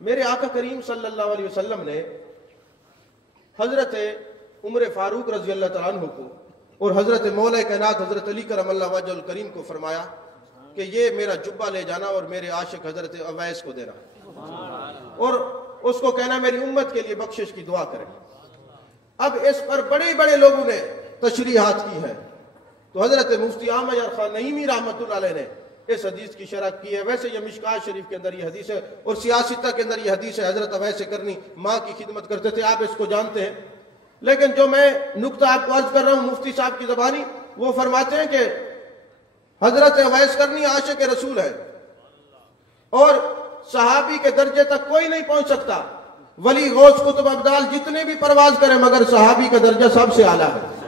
मेरे आका करीम सल्लल्लाहु अलैहि वसल्लम ने हजरत उमर फारूक रजी अल्लाह तआला अन्हु को और हजरत मौला कायनात हजरत अली करमल्लाहु वजहुल करीम को फरमाया कि ये मेरा जुब्बा ले जाना और मेरे आशिक हजरत अवैस को देना, और उसको कहना मेरी उम्मत के लिए बख्शिश की दुआ करें। अब इस पर बड़े बड़े लोगों ने तशरीहात की है, तो हजरत मुफ्ती अहमद यार खान नईमी रहमतुल्लाह अलैह ने इस हदीस की शरह की है। वैसे ये मिशकात शरीफ के अंदर ये हदीस है और सियासता के अंदर ये हदीस है। हजरत अवैस करनी माँ की खिदमत करते थे, आप इसको जानते हैं। लेकिन जो मैं नुक्ता आपको अर्ज कर रहा हूँ मुफ्ती साहब की ज़बानी, वो फरमाते हैं कि हजरत अवैस करनी आशिक रसूल है और सहाबी के दर्जे तक कोई नहीं पहुंच सकता। वली गौस कुतुब अब्दाल जितने भी परवाज करें मगर सहाबी का दर्जा सबसे आला है।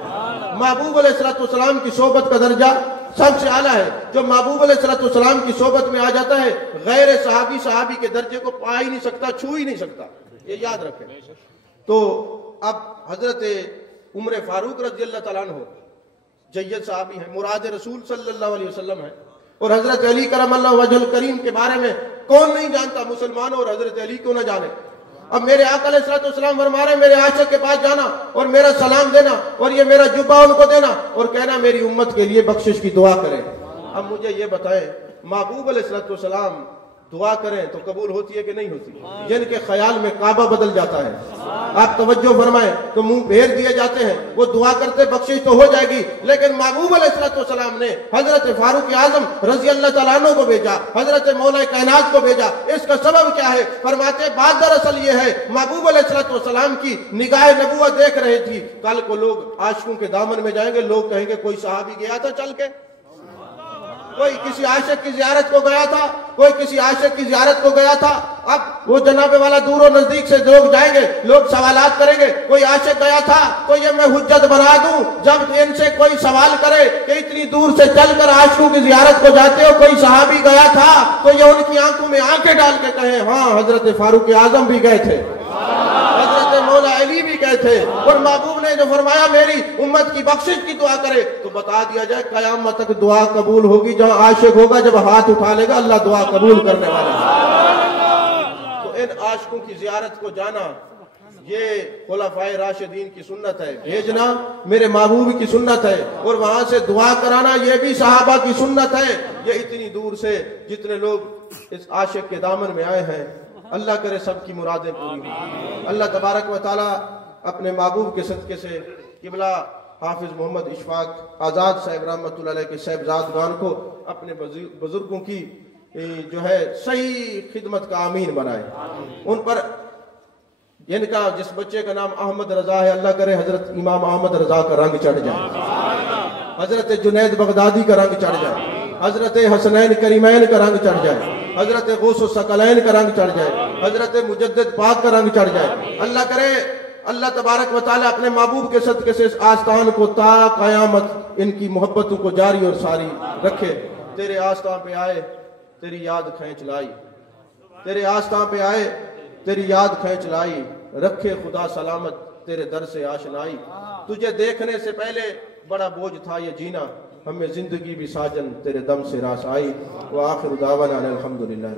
महबूब अलैहिस्सलाम की सोबत का दर्जा सबसे आला है। जो महबूब अलैहिस्सलाम की सोबत में आ जाता है गैर सहाबी सहाबी के दर्जे को पा ही नहीं सकता, छू ही नहीं सकता, ये याद रखें। तो अब हजरत उमर फारूक रज़ी अल्लाह तआला अन्हु जय्यद सहाबी हैं, मुराद रसूल सल्लल्लाहु अलैहि वसल्लम है। और हजरत अली करमल्लाहु वजहुल करीम के बारे में कौन नहीं जानता, मुसलमान और हजरत अली क्यों ना जाने। अब मेरे आका अलैहिस्सलाम फरमा रहे मेरे आशिक के पास जाना और मेरा सलाम देना और ये मेरा जुब्बा उनको देना और कहना मेरी उम्मत के लिए बख्शिश की दुआ करें। अब मुझे ये बताएं, महबूब अलैहिस्सलाम दुआ करें तो कबूल होती है कि नहीं होती? जिनके ख्याल में काबा बदल जाता है, आप तवज्जो फरमाएं, तो मुंह फेर दिए जाते हैं, वो दुआ करते बख्शिश तो हो जाएगी। लेकिन महबूब अलैहिस्सलाम ने हजरत फारूक आजम रज़ी अल्लाह तआला अन्हु को भेजा, हजरत मौला कायनात को भेजा। इसका सबब क्या है? फरमाते बात दरअसल ये है, महबूब अलैहिस्सलाम की निगाह नबुव्वत देख रही थी। कल को लोग आशिकों के दामन में जाएंगे, लोग कहेंगे कोई सहाबी गया था चल के, कोई किसी आशिक की जियारत को गया था, कोई किसी आशिक की जियारत को गया था। अब वो जनाबे वाला दूर और नजदीक से लोग जाएंगे, लोग सवालात करेंगे, कोई आशिक गया था तो ये मैं हुज्जत बना दूं। जब इनसे कोई सवाल करे कि इतनी दूर से चलकर आशिकों की जियारत को जाते हो, कोई सहाबी गया था, तो ये उनकी आंखों में आंखें डाल के कहे हाँ हजरत फारूक आजम भी गए थे, हजरत मौला अली भी गए थे। और महबूब ने जो फरमाया मेरी उम्मत की बख्शिश की दुआ करे, तो बता दिया जाए कयामत तक दुआ कबूल होगी। जहां आशिक होगा जब हाथ उठा लेगा अल्लाह दुआ कबूल करने वाला है। तो इन आशिकों की जियारत को जाना ये खुलाफाए राशिदीन की सुन्नत है, भेजना मेरे महबूब की सुन्नत है, और वहां से दुआ कराना ये भी सहाबा की सुन्नत है। ये इतनी दूर से जितने लोग इस आशिक के दामन में आए हैं, अल्लाह करे सबकी मुरादें पूरी हों। अल्लाह तबारक व तआला अपने महबूब के सदके से किबला हाफिज मोहम्मद इशफाक आज़ाद साहब रहमतुल्लाह अलैह के साहिबजादगान को अपने बुजुर्गों की जो है सही खिदमत का आमीन बनाए। उन पर जिनका जिस बच्चे का नाम अहमद रजा है, अल्लाह करे हजरत इमाम अहमद रजा का रंग चढ़ जाए, हजरत जुनैद बगदादी का रंग चढ़ जाए, हजरत हसनैन करीमैन का रंग चढ़ जाए, हजरत गौस सकलैन का रंग चढ़ जाए, हजरत मुजद्दिद पाक का रंग चढ़ जाए। अल्लाह करे अल्लाह तबारक व तआला अपने महबूब के सदके से इस आस्थान को ता कयामत इनकी मोहब्बतों को जारी और सारी रखे। तेरे आस्थान पे आए तेरी याद खींच लाई, तेरे आस्थान पे आए तेरी याद खींच लाई, रखे खुदा सलामत तेरे दर से आशनाई। तुझे देखने से पहले बड़ा बोझ था ये जीना, हमें जिंदगी भी साजन तेरे दम से रास आई। व आखिर दावाना अल्हम्दुलिल्लाह।